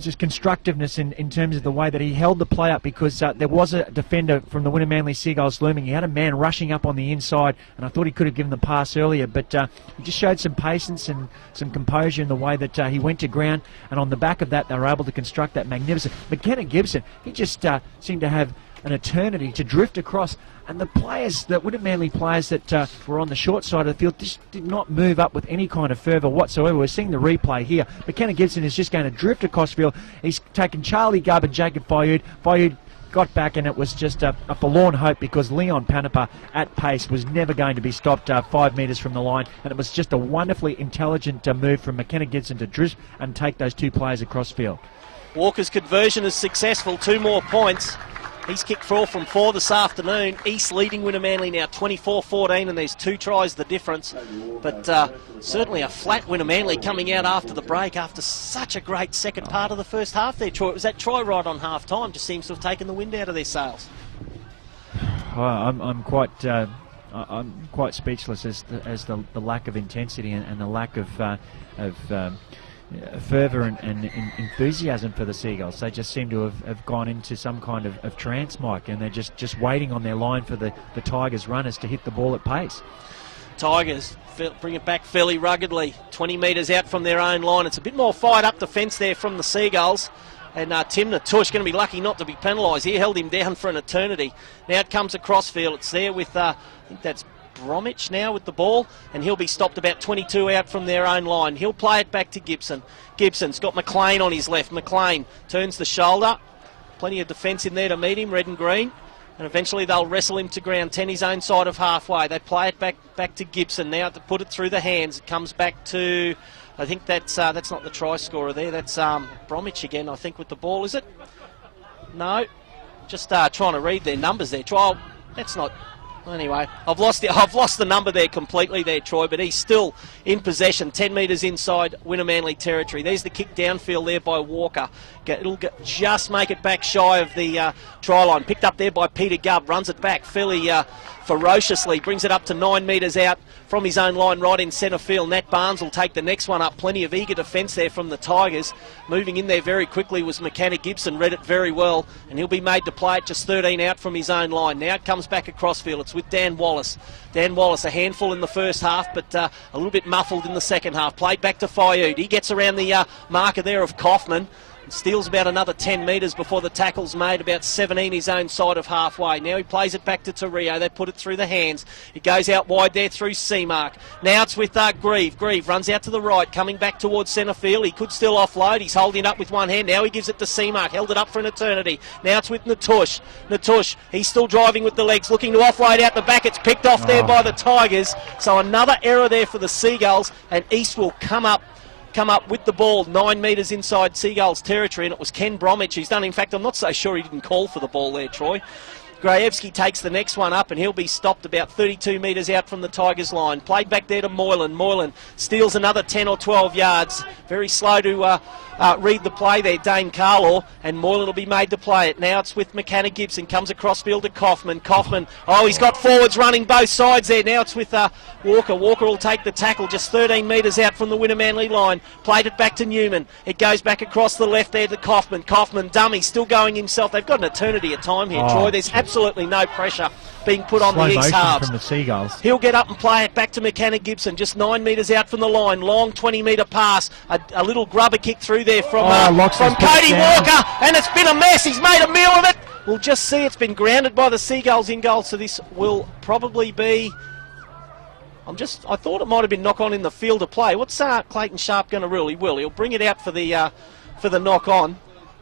just constructiveness in terms of the way that he held the play up, because there was a defender from the Winner Manly Seagulls looming. He had a man rushing up on the inside, and I thought he could have given the pass earlier, but he just showed some patience and some composure in the way that he went to ground, and on the back of that they were able to construct that magnificent. McKenna Gibson, he just seemed to have an eternity to drift across. And the players, the Wunnum Manly players that were on the short side of the field, just did not move up with any kind of fervour whatsoever. We're seeing the replay here. McKenna Gibson is just going to drift across field. He's taken Charlie Gubb and Jacob Fayud. Fayud got back, and it was just a forlorn hope because Leon Panapa at pace was never going to be stopped 5 metres from the line, and it was just a wonderfully intelligent move from McKenna Gibson to drift and take those two players across field. Walker's conversion is successful, 2 more points. He's kicked 4 from 4 this afternoon. East leading Wunnum Manly now 24-14, and there's 2 tries the difference. But certainly a flat Wunnum Manly coming out after the break after such a great second part of the first half there, Troy. It was that try right on half-time, just seems to have taken the wind out of their sails. I'm quite speechless as the lack of intensity and the lack of fervour and enthusiasm for the Seagulls. They just seem to have gone into some kind of trance, Mike, and they're just waiting on their line for the Tigers runners to hit the ball at pace. Tigers bring it back fairly ruggedly, 20 metres out from their own line. It's a bit more fired up defence there from the Seagulls. And Tim Natush going to be lucky not to be penalised. He held him down for an eternity. Now it comes across field. It's there with, I think that's Bromwich now with the ball, and he'll be stopped about 22 out from their own line. He'll play it back to Gibson. Gibson's got McLean on his left. McLean turns the shoulder. Plenty of defence in there to meet him, red and green. And eventually they'll wrestle him to ground, 10 his own side of halfway. They play it back to Gibson now to put it through the hands. It comes back to, I think that's not the try scorer there. That's Bromwich again, I think, with the ball, is it? No. Just trying to read their numbers there. Trial. That's not. Anyway, I've lost the number there completely there, Troy, but he's still in possession, 10 metres inside Wunnum Manly territory. There's the kick downfield there by Walker. It'll just make it back shy of the try line. Picked up there by Peter Gubb, runs it back fairly ferociously, brings it up to 9 metres out from his own line right in centre field. Nat Barnes will take the next one up. Plenty of eager defence there from the Tigers. Moving in there very quickly was McKenna Gibson, read it very well, and he'll be made to play it just 13 out from his own line. Now it comes back across field. It's with Dan Wallace. Dan Wallace, a handful in the first half, but a little bit muffled in the second half. Played back to Fayud. He gets around the marker there of Kaufman. Steals about another 10 metres before the tackle's made, about 17 his own side of halfway. Now he plays it back to Torrio. They put it through the hands. It goes out wide there through Seamark. Now it's with Grieve. Grieve runs out to the right, coming back towards centre field. He could still offload. He's holding it up with one hand. Now he gives it to Seamark. Held it up for an eternity. Now it's with Natush. Natush, he's still driving with the legs, looking to offload out the back. It's picked off there by the Tigers. So another error there for the Seagulls, and East will come up with the ball 9 metres inside Seagulls territory, and it was Ken Bromwich who's done. In fact, I'm not so sure he didn't call for the ball there, Troy. Grajewski takes the next one up, and he'll be stopped about 32 metres out from the Tigers line. Played back there to Moylan. Moylan steals another 10 or 12 yards. Very slow to read the play there, Dane Carlaw, and Moylan will be made to play it. Now it's with McKenna Gibson. Comes across field to Kaufman. Kaufman, he's got forwards running both sides there. Now it's with Walker. Walker will take the tackle just 13 metres out from the Wunnum Manly line. Played it back to Newman. It goes back across the left there to Kaufman. Kaufman, dummy, still going himself. They've got an eternity of time here, Troy. There's absolutely no pressure being put on the East halves. From the Seagulls. He'll get up and play it back to McKenna Gibson, just 9 metres out from the line. Long 20-metre pass. A little grubber kick through there from Cody Walker, and it's been a mess. He's made a meal of it. We'll just see. It's been grounded by the Seagulls in goal, so this will probably be... I thought it might have been knock-on in the field of play. What's Clayton Sharp going to rule? He will. He'll bring it out for the knock-on,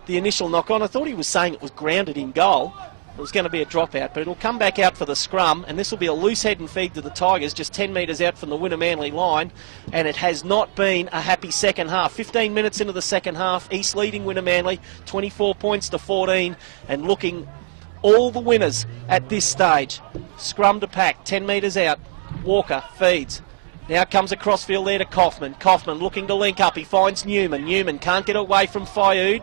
the initial knock-on. I thought he was saying it was grounded in goal. It was going to be a dropout, but it'll come back out for the scrum, and this will be a loose head and feed to the Tigers, just 10 metres out from the Wunnum Manly line, and it has not been a happy second half. 15 minutes into the second half, East leading Wunnum Manly, 24 points to 14, and looking all the winners at this stage. Scrum to pack, 10 metres out. Walker feeds. Now comes across field there to Kaufman. Kaufman looking to link up. He finds Newman. Newman can't get away from Fayud.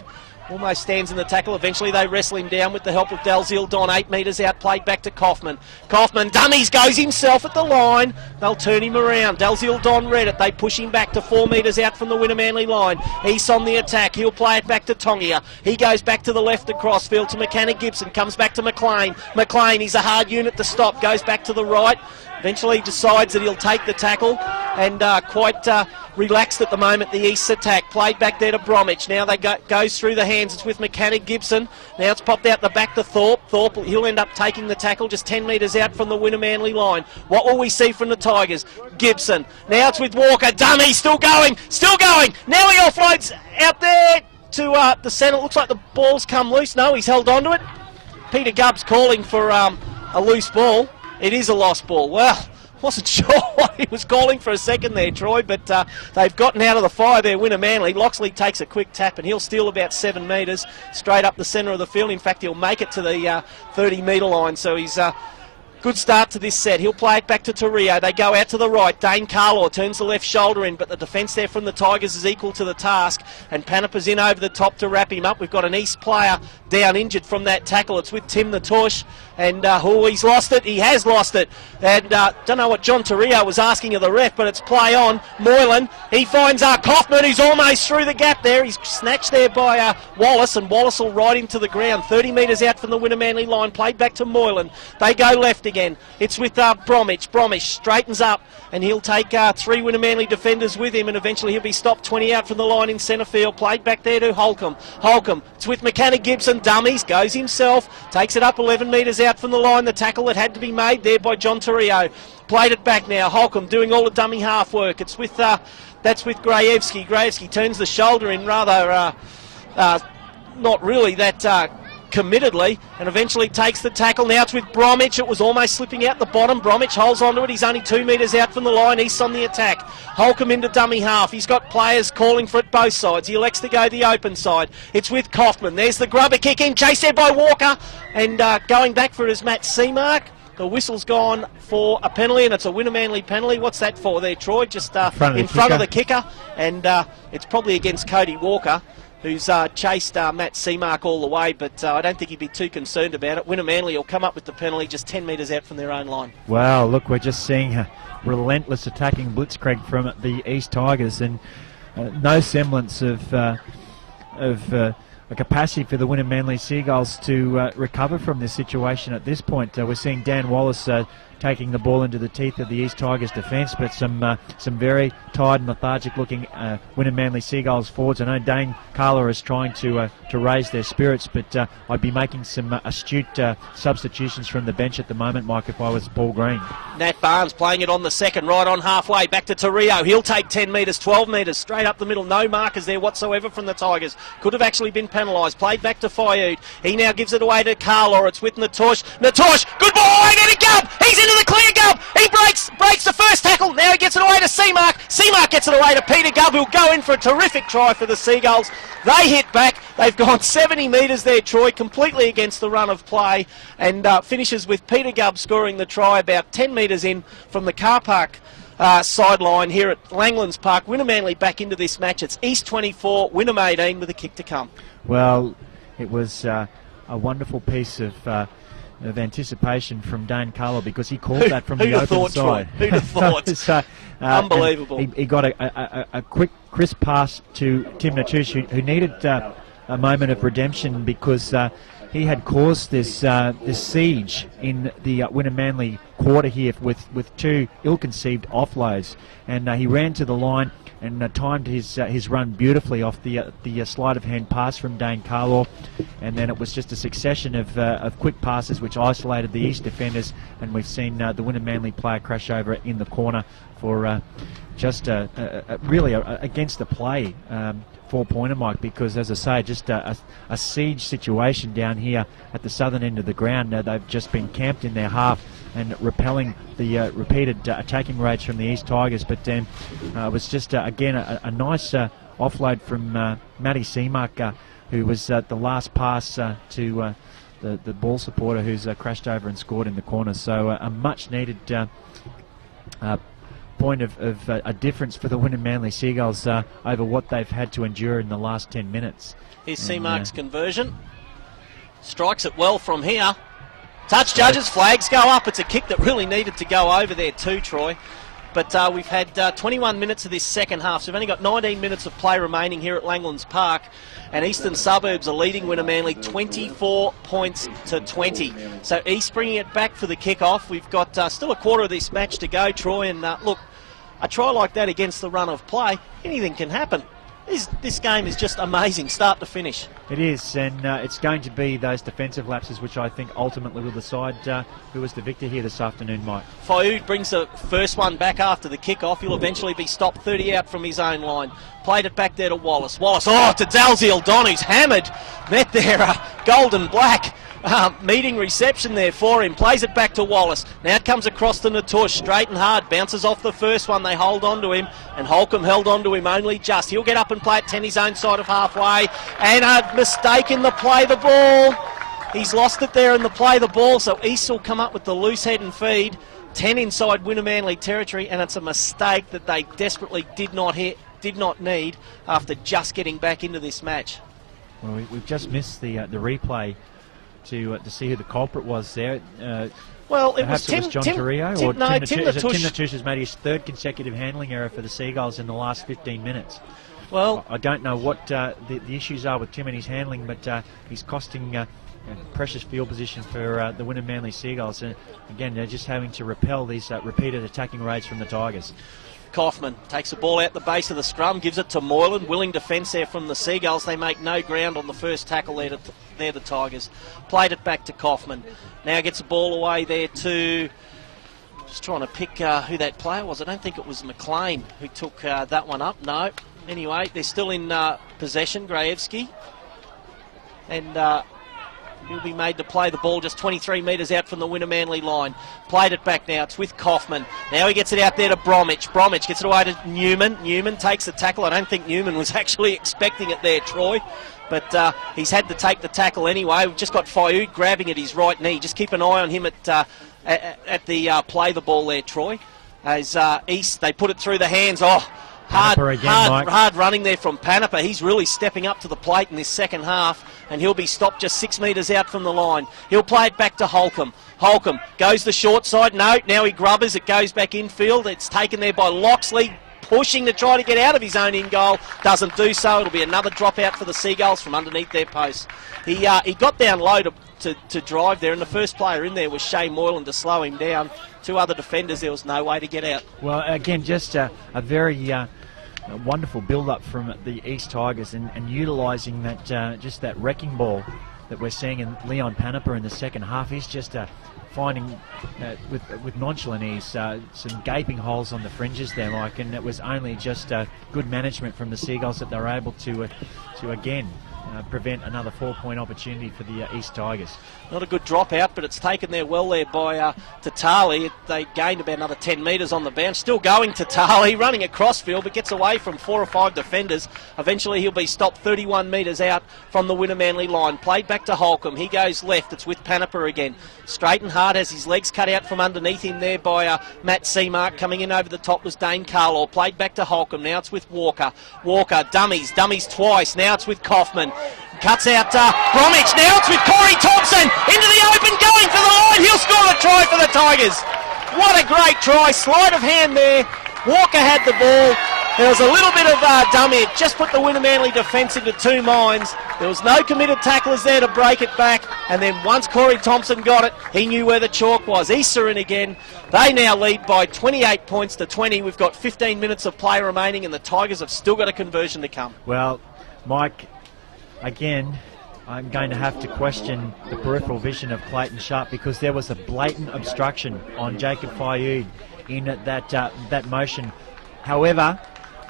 Almost stands in the tackle. Eventually they wrestle him down with the help of Dalziel Don. 8 metres out, played back to Kaufman. Kaufman dummies, goes himself at the line. They'll turn him around. Dalziel Don read it. They push him back to 4 metres out from the Wunnum Manly line. He's on the attack. He'll play it back to Tongia. He goes back to the left across field to McKenna Gibson. Comes back to McLean. McLean, he's a hard unit to stop. Goes back to the right. Eventually decides that he'll take the tackle. and quite relaxed at the moment, the East's attack. Played back there to Bromwich. Now they goes through the hands. It's with Mechanic Gibson. Now it's popped out the back to Thorpe. Thorpe, he'll end up taking the tackle just 10 metres out from the Wunnum Manly line. What will we see from the Tigers? Gibson. Now it's with Walker. Dummy, still going. Now he offloads out there to the centre. Looks like the ball's come loose. No, he's held on to it. Peter Gubb's calling for a loose ball. It is a lost ball. Well, wasn't sure what he was calling for a second there, Troy, but they've gotten out of the fire there, Wunnum Manly. Loxley takes a quick tap and he'll steal about 7 metres straight up the centre of the field. In fact, he'll make it to the 30-metre line, so he's good start to this set. He'll play it back to Torrio. They go out to the right. Dane Carlaw turns the left shoulder in, but the defence there from the Tigers is equal to the task. And Panapa's in over the top to wrap him up. We've got an East player down injured from that tackle. It's with Tim the Tush. And he's lost it. He has lost it. And don't know what John Torrio was asking of the ref, but it's play on. Moylan, he finds Kaufman, who's almost through the gap there. He's snatched there by Wallace, and Wallace will ride him to the ground. 30 metres out from the Wunnum Manly line. Played back to Moylan. They go left again. It's with Bromwich. Bromwich straightens up, and he'll take 3 Wunnum Manly defenders with him, and eventually he'll be stopped 20 out from the line in centre field. Played back there to Holcomb. It's with Mechanic Gibson. Dummies, goes himself, takes it up 11 metres out from the line. The tackle that had to be made there by John Torrio. Played it back now. Holcomb doing all the dummy half work. It's with that's with Grajewski. Grajewski turns the shoulder in rather not really that committedly, and eventually takes the tackle. Now it's with Bromwich. It was almost slipping out the bottom. Bromwich holds onto it. He's only 2 metres out from the line. East on the attack. Holcomb into dummy half. He's got players calling for it both sides. He elects to go the open side. It's with Kaufman. There's the grubber kick in. Chased there by Walker. And going back for it is Matt Seamark. The whistle's gone for a penalty, and it's a Wunnum Manly penalty. What's that for there, Troy? Just in front of the kicker. And it's probably against Cody Walker, who's chased Matt Seamark all the way, but I don't think he'd be too concerned about it. Wunnum Manly will come up with the penalty just 10 metres out from their own line. Wow, look, we're just seeing a relentless attacking blitzkrieg from the East Tigers, and no semblance of a capacity for the Wunnum Manly Seagulls to recover from this situation at this point. We're seeing Dan Wallace taking the ball into the teeth of the East Tigers defence, but some very tired and lethargic-looking Wunnum Manly Seagulls forwards. I know Dane Carla is trying to raise their spirits, but I'd be making some astute substitutions from the bench at the moment, Mike, if I was Paul Green. Nat Barnes playing it on the second, right on halfway, back to Torrio. He'll take 10 metres, 12 metres, straight up the middle. No markers there whatsoever from the Tigers. Could have actually been penalised. Played back to Fayud. He now gives it away to Carlaw. It's with Natush. Good ball away there to Gubb. He's into the clear, Gubb. He breaks the first tackle. Now he gets it away to Seamark. Seamark gets it away to Peter Gubb, who'll go in for a terrific try for the Seagulls. They hit back. They've gone 70 metres there, Troy, completely against the run of play, and finishes with Peter Gubb scoring the try about 10 metres in from the car park sideline here at Langlands Park. Wunnum Manly back into this match. It's East 24, Wunnum 18 with a kick to come. Well, it was a wonderful piece of anticipation from Dane Carla, because he called that from the open side. Who'd have thought? So, unbelievable. He got a quick, crisp pass to Tim Natush, who needed a moment of redemption, because he had caused this siege in the Wunnum Manly quarter here with 2 ill-conceived offloads, and he ran to the line and timed his run beautifully off the sleight of hand pass from Dane Carlaw, and then it was just a succession of quick passes which isolated the East defenders, and we've seen the Wunnum Manly player crash over in the corner for just really against the play 4-pointer, Mike, because, as I say, just a siege situation down here at the southern end of the ground. They've just been camped in their half and repelling the repeated attacking raids from the East Tigers. But then it was just, again, a nice offload from Matty Seamark, who was the last pass to the ball supporter, who's crashed over and scored in the corner. So a much-needed point of a difference for the Wunnum Manly Seagulls over what they've had to endure in the last 10 minutes. Here's Seamark's conversion. Strikes it well from here. Touch judges, flags go up. It's a kick that really needed to go over there too, Troy. But we've had 21 minutes of this second half, so we've only got 19 minutes of play remaining here at Langlands Park, and Eastern Suburbs are leading Wunnum Manly 24 points to 20. So East bringing it back for the kick-off. We've got still a quarter of this match to go, Troy, and look, a try like that against the run of play, anything can happen. This game is just amazing, start to finish. It is, and it's going to be those defensive lapses which I think ultimately will decide who is the victor here this afternoon, Mike. Fayud brings the first one back after the kick-off. He'll eventually be stopped 30 out from his own line. Played it back there to Wallace. Wallace, to Dalziel Don, who's hammered. Met there, golden black. Meeting reception there for him. Plays it back to Wallace. Now it comes across to Natush, straight and hard. Bounces off the first one. They hold on to him, and Holcomb held on to him only just. He'll get up and play at 10 his own side of halfway. And a mistake in the play the ball. He's lost it there in the play the ball, so East will come up with the loose head and feed. 10 inside Winnamanly territory, and it's a mistake that they desperately did not need after just getting back into this match. Well, we've just missed the replay to see who the culprit was there. Well, it was Tim Torrio, or Tim Natush has made his third consecutive handling error for the Seagulls in the last 15 minutes. Well, I don't know what the issues are with Tim and his handling, but he's costing precious field position for the Winnamanly Seagulls. And again, they're just having to repel these repeated attacking raids from the Tigers. Kaufman takes the ball out the base of the scrum, gives it to Moylan. Willing defence there from the Seagulls. They make no ground on the first tackle there, the Tigers. Played it back to Kaufman. Now gets the ball away there to... Just trying to pick who that player was. I don't think it was McLean who took that one up. No. Anyway, they're still in possession, Graevski. And... he'll be made to play the ball just 23 metres out from the Winnamanly line. Played it back now. It's with Kaufman. Now he gets it out there to Bromwich. Bromwich gets it away to Newman. Newman takes the tackle. I don't think Newman was actually expecting it there, Troy. But he's had to take the tackle anyway. We've just got Fayud grabbing at his right knee. Just keep an eye on him at the play the ball there, Troy. As East, they put it through the hands. Hard running there from Panipa. He's really stepping up to the plate in this second half, and he'll be stopped just 6 metres out from the line. He'll play it back to Holcomb. Holcomb goes the short side. No, now he grubbers. It goes back infield. It's taken there by Loxley, pushing to try to get out of his own in goal. Doesn't do so. It'll be another drop out for the Seagulls from underneath their posts. He got down low to drive there, and the first player in there was Shea Moylan to slow him down. Two other defenders, there was no way to get out. Well, again, just a very wonderful build-up from the East Tigers, and utilising that just that wrecking ball that we're seeing in Leon Panipa in the second half. He's just finding with nonchalant ease some gaping holes on the fringes there, Mike, and it was only just good management from the Seagulls that they were able to again prevent another 4-point opportunity for the East Tigers. Not a good drop out, but it's taken there well there by Tatali. They gained about another 10 metres on the bounce. Still going Tatali, running across field, but gets away from 4 or 5 defenders. Eventually he'll be stopped 31 metres out from the Winnamanly line. Played back to Holcomb. He goes left. It's with Panipa again. Straight and hard, has his legs cut out from underneath him there by Matt Seamark. Coming in over the top was Dane Carlaw. Played back to Holcomb. Now it's with Walker. Walker, dummies twice. Now it's with Kaufman. Cuts out Bromwich. Now it's with Corey Thompson into the open, going for the line. He'll score a try for the Tigers. What a great try. Sleight of hand there. Walker had the ball. There was a little bit of dummy. It just put the Winnamanly defence into 2 minds. There was no committed tacklers there to break it back. And then once Corey Thompson got it, he knew where the chalk was. Easter in again. They now lead by 28 points to 20. We've got 15 minutes of play remaining, and the Tigers have still got a conversion to come. Well, Mike, again, I'm going to have to question the peripheral vision of Clayton Sharp, because there was a blatant obstruction on Jacob Fayud in that motion. However,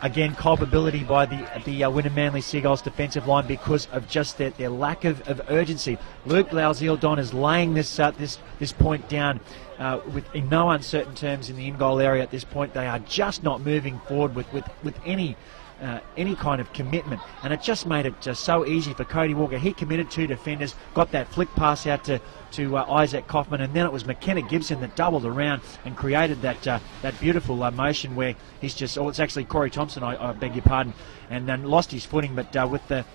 again, culpability by the Winnamanly Seagulls defensive line because of just their lack of urgency. Luke Dalziel is laying this point down in no uncertain terms in the in-goal area at this point. They are just not moving forward with any kind of commitment, and it just made it so easy for Cody Walker. He committed 2 defenders, got that flick pass out to Isaac Kaufman, and then it was McKenna Gibson that doubled around and created that beautiful motion where he's just, it's actually Corey Thompson, I beg your pardon, and then lost his footing, but with the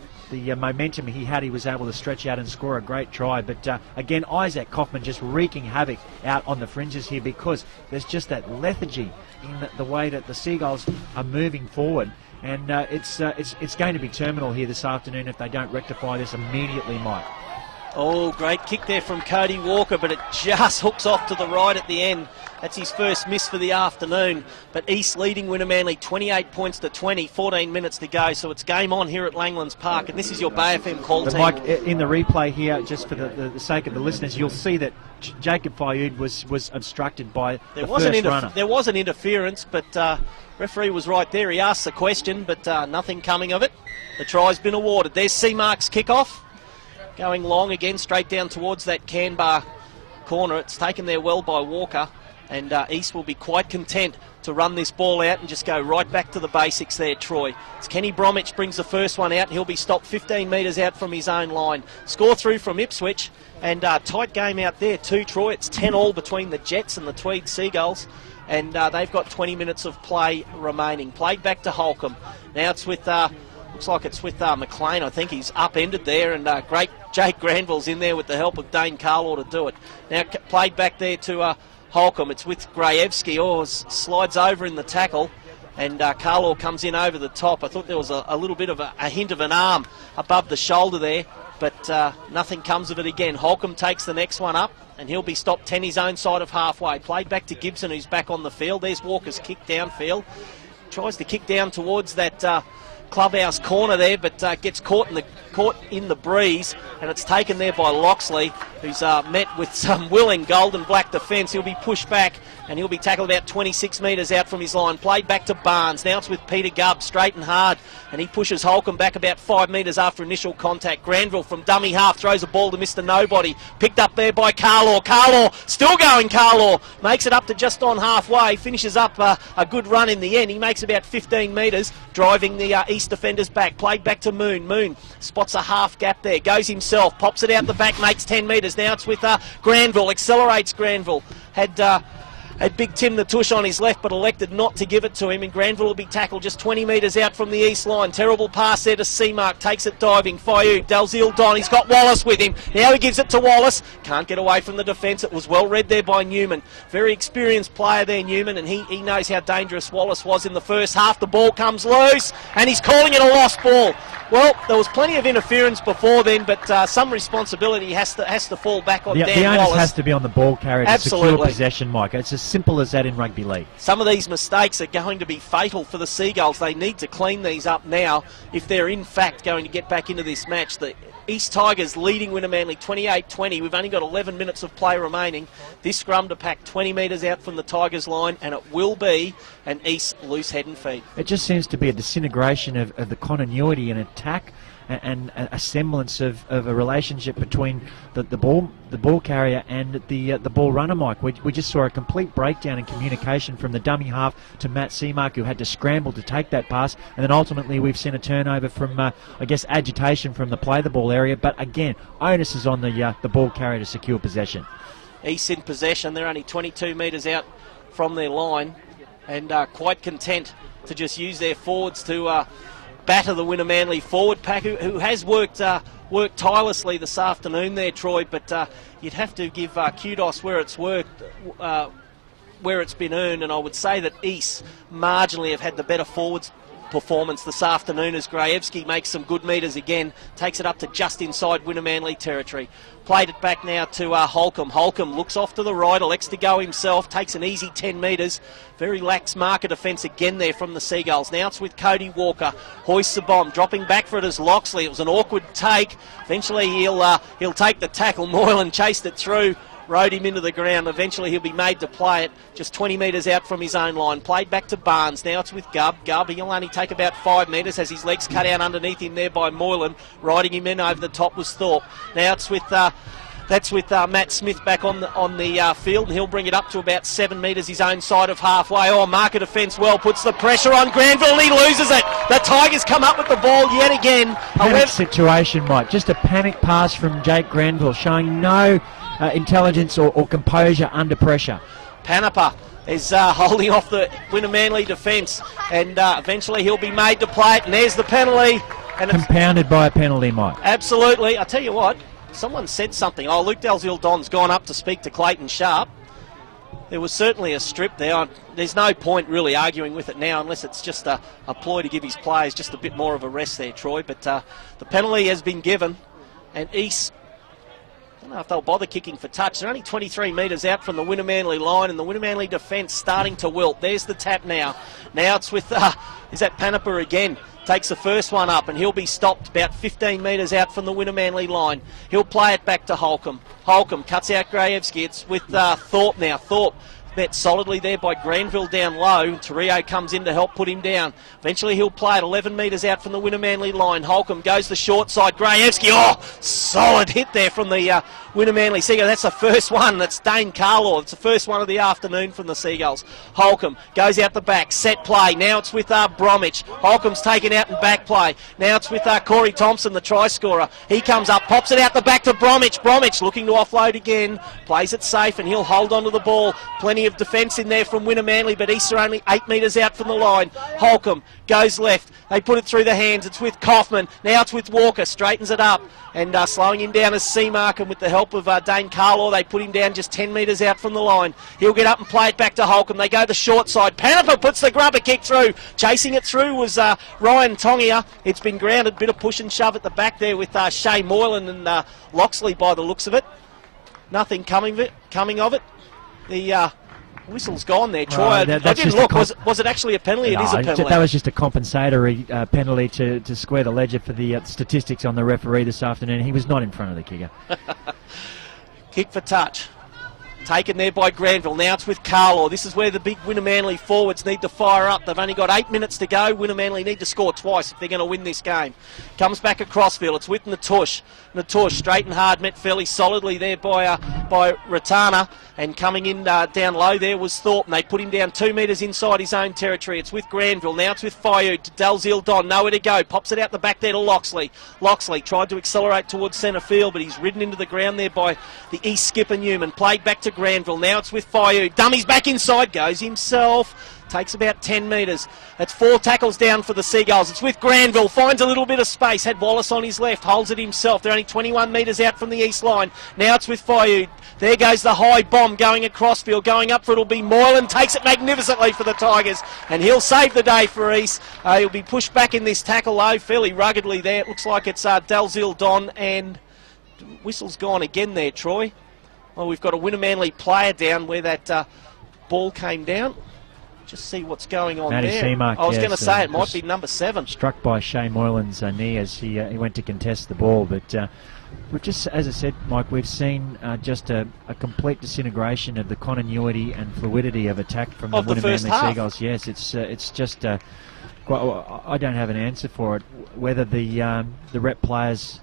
momentum he had, he was able to stretch out and score a great try. But again, Isaac Kaufman just wreaking havoc out on the fringes here, because there's just that lethargy in the way that the Seagulls are moving forward. And it's going to be terminal here this afternoon if they don't rectify this immediately, Mike. Oh, great kick there from Cody Walker, but it just hooks off to the right at the end. That's his first miss for the afternoon. But East leading Winnamanly 28 points to 20, 14 minutes to go. So it's game on here at Langlands Park, and this is your Bay FM call team. Mike, in the replay here, just for the sake of the listeners, you'll see that Jacob Fayud was obstructed by the first runner. There was an interference, but referee was right there. He asked the question, but nothing coming of it. The try's been awarded. There's Seamark's kickoff. Going long again, straight down towards that Canberra corner. It's taken there well by Walker, and East will be quite content to run this ball out and just go right back to the basics there, Troy. It's Kenny Bromwich brings the first one out, and he'll be stopped 15 metres out from his own line. Score through from Ipswich, and tight game out there too, Troy. It's 10-all between the Jets and the Tweed Seagulls, and they've got 20 minutes of play remaining. Played back to Holcomb. Now it's with... looks like it's with McLean. I think he's upended there, and great Jake Granville's in there with the help of Dane Carlaw to do it. Now played back there to Holcomb. It's with Grajewski. Oh, slides over in the tackle, and Carlaw comes in over the top. I thought there was a little bit of a hint of an arm above the shoulder there, but nothing comes of it again. Holcomb takes the next one up, and he'll be stopped 10 his own side of halfway. Played back to Gibson, who's back on the field. There's Walker's kick downfield. Tries to kick down towards that clubhouse corner there, but gets caught in the breeze, and it's taken there by Loxley, who's met with some willing gold and black defence. He'll be pushed back, and he'll be tackled about 26 metres out from his line. Played back to Barnes. Now it's with Peter Gubb, straight and hard, and he pushes Holcomb back about 5 metres after initial contact. Granville from dummy half throws a ball to Mr. Nobody. Picked up there by Carlaw. Carlaw, still going Carlaw. Makes it up to just on halfway. Finishes up a good run in the end. He makes about 15 metres, driving the East defenders back. Played back to Moon. Moon spots a half gap there. Goes himself. Pops it out the back. Makes 10 metres. Now it's with Granville. Accelerates Granville. Had Big Tim the Tush on his left, but elected not to give it to him, and Granville will be tackled just 20 metres out from the east line. Terrible pass there to Seamark. Takes it diving. Fayou. Dalziel Don. He's got Wallace with him. Now he gives it to Wallace. Can't get away from the defence. It was well read there by Newman. Very experienced player there, Newman, and he knows how dangerous Wallace was in the first half. The ball comes loose, and he's calling it a lost ball. Well, there was plenty of interference before then, but some responsibility has to fall back on Dan Wallace. The onus has to be on the ball carrier to secure Absolutely. possession, Mike. It's as simple as that in rugby league. Some of these mistakes are going to be fatal for the Seagulls. They need to clean these up now if they're in fact going to get back into this match. The East Tigers leading Winnamanly 28-20. We've only got 11 minutes of play remaining. This scrum to pack 20 metres out from the Tigers line, and it will be an East loose head and feet. It just seems to be a disintegration of the continuity in attack and a semblance of a relationship between the ball carrier and the ball runner, Mike. We just saw a complete breakdown in communication from the dummy half to Matt Seamark, who had to scramble to take that pass, and then ultimately we've seen a turnover from, I guess, agitation from the play the ball area. But again, onus is on the ball carrier to secure possession. East in possession. They're only 22 metres out from their line, and quite content to just use their forwards to batter the Winnamanly forward pack, who has worked tirelessly this afternoon there, Troy, but you'd have to give kudos where it's worked, where it's been earned, and I would say that East marginally have had the better forwards performance this afternoon, as Grajewski makes some good metres again, takes it up to just inside Winnamanly territory. Played it back now to Holcomb. Holcomb looks off to the right, elects to go himself, takes an easy 10 metres. Very lax marker defence again there from the Seagulls. Now it's with Cody Walker. Hoists the bomb, dropping back for it as Loxley. It was an awkward take. Eventually he'll take the tackle. Moylan chased it through, rode him into the ground. Eventually he'll be made to play it just 20 metres out from his own line. Played back to Barnes. Now it's with Gubb. Gubb, he'll only take about 5 metres as his legs cut out underneath him there by Moylan. Riding him in over the top was Thorpe. Now it's with Matt Smith back on the field, and he'll bring it up to about 7 metres his own side of halfway. Oh, marker defence well, puts the pressure on Granville, and he loses it. The Tigers come up with the ball yet again. Panic situation, Mike. Just a panic pass from Jake Granville, showing no intelligence or composure under pressure. Panapa is holding off the Winnamanly defence, and eventually he'll be made to play it, and there's the penalty. And compounded by a penalty, Mike. Absolutely. I tell you what, someone said something. Oh, Luke Dalziel-Don's gone up to speak to Clayton Sharp. There was certainly a strip there. There's no point really arguing with it now unless it's just a ploy to give his players just a bit more of a rest there, Troy. But the penalty has been given, and East don't know if they'll bother kicking for touch. They're only 23 metres out from the Winnamanly line, and the Winnamanly defence starting to wilt. There's the tap now. Now it's with, is that Panipa again? Takes the first one up, and he'll be stopped about 15 metres out from the Winnamanly line. He'll play it back to Holcomb. Holcomb cuts out Grajewski. It's with Thorpe now. Thorpe met solidly there by Granville down low. Torrio comes in to help put him down. Eventually he'll play it 11 metres out from the Winnamanly line. Holcomb goes the short side. Grajewski, oh, solid hit there from the Winnamanly Seagulls. That's the first one. That's Dane Carlaw. It's the first one of the afternoon from the Seagulls. Holcomb goes out the back. Set play. Now it's with Bromwich. Holcomb's taken out in back play. Now it's with Corey Thompson, the try scorer. He comes up, pops it out the back to Bromwich. Bromwich looking to offload again. Plays it safe, and he'll hold on to the ball. Plenty of defence in there from Winnamanly, but East are only 8 metres out from the line. Holcomb goes left. They put it through the hands. It's with Kaufman. Now it's with Walker. Straightens it up. And slowing him down is Seamark, and with the help of Dane Carlaw, they put him down just 10 metres out from the line. He'll get up and play it back to Holcomb. They go the short side. Panipa puts the grubber kick through. Chasing it through was Ryan Tongia. It's been grounded. Bit of push and shove at the back there with Shea Moylan and Loxley by the looks of it. Nothing coming of it. The whistle's gone there, Troy. I didn't look. Was it actually a penalty? No, it is a penalty. That was just a compensatory penalty to square the ledger for the statistics on the referee this afternoon. He was not in front of the kicker. Kick for touch. Taken there by Granville. Now it's with Carlaw. This is where the big Winnamanly forwards need to fire up. They've only got 8 minutes to go. Winnamanly need to score twice if they're going to win this game. Comes back across field. It's with Natush. Natush straight and hard, met fairly solidly there by Ratana. And coming in down low there was Thorpe. And they put him down 2 metres inside his own territory. It's with Granville. Now it's with Fayou to Dalziel Don. Nowhere to go. Pops it out the back there to Loxley. Loxley tried to accelerate towards centre field, but he's ridden into the ground there by the East skipper Newman. Played back to Granville. Now it's with Fayou. Dummies back inside. Goes himself. Takes about 10 metres. That's 4 tackles down for the Seagulls. It's with Granville. Finds a little bit of space. Had Wallace on his left. Holds it himself. They're only 21 metres out from the east line. Now it's with Fayou. There goes the high bomb going across field. Going up for it'll be Moylan. Takes it magnificently for the Tigers. And he'll save the day for East. He'll be pushed back in this tackle though. Fairly ruggedly there. It looks like it's Dalziel Don, and whistle's gone again there, Troy. Well, we've got a Winnamanly player down where that ball came down. Just see what's going on Matty there. Seamark, I was going to say it might was be number 7. Struck by Shea Moylan's knee as he went to contest the ball. But we've just, as I said, Mike, we've seen just a complete disintegration of the continuity and fluidity of attack from the Winnamanly Seagulls. Yes, it's just I don't have an answer for it. Whether the rep players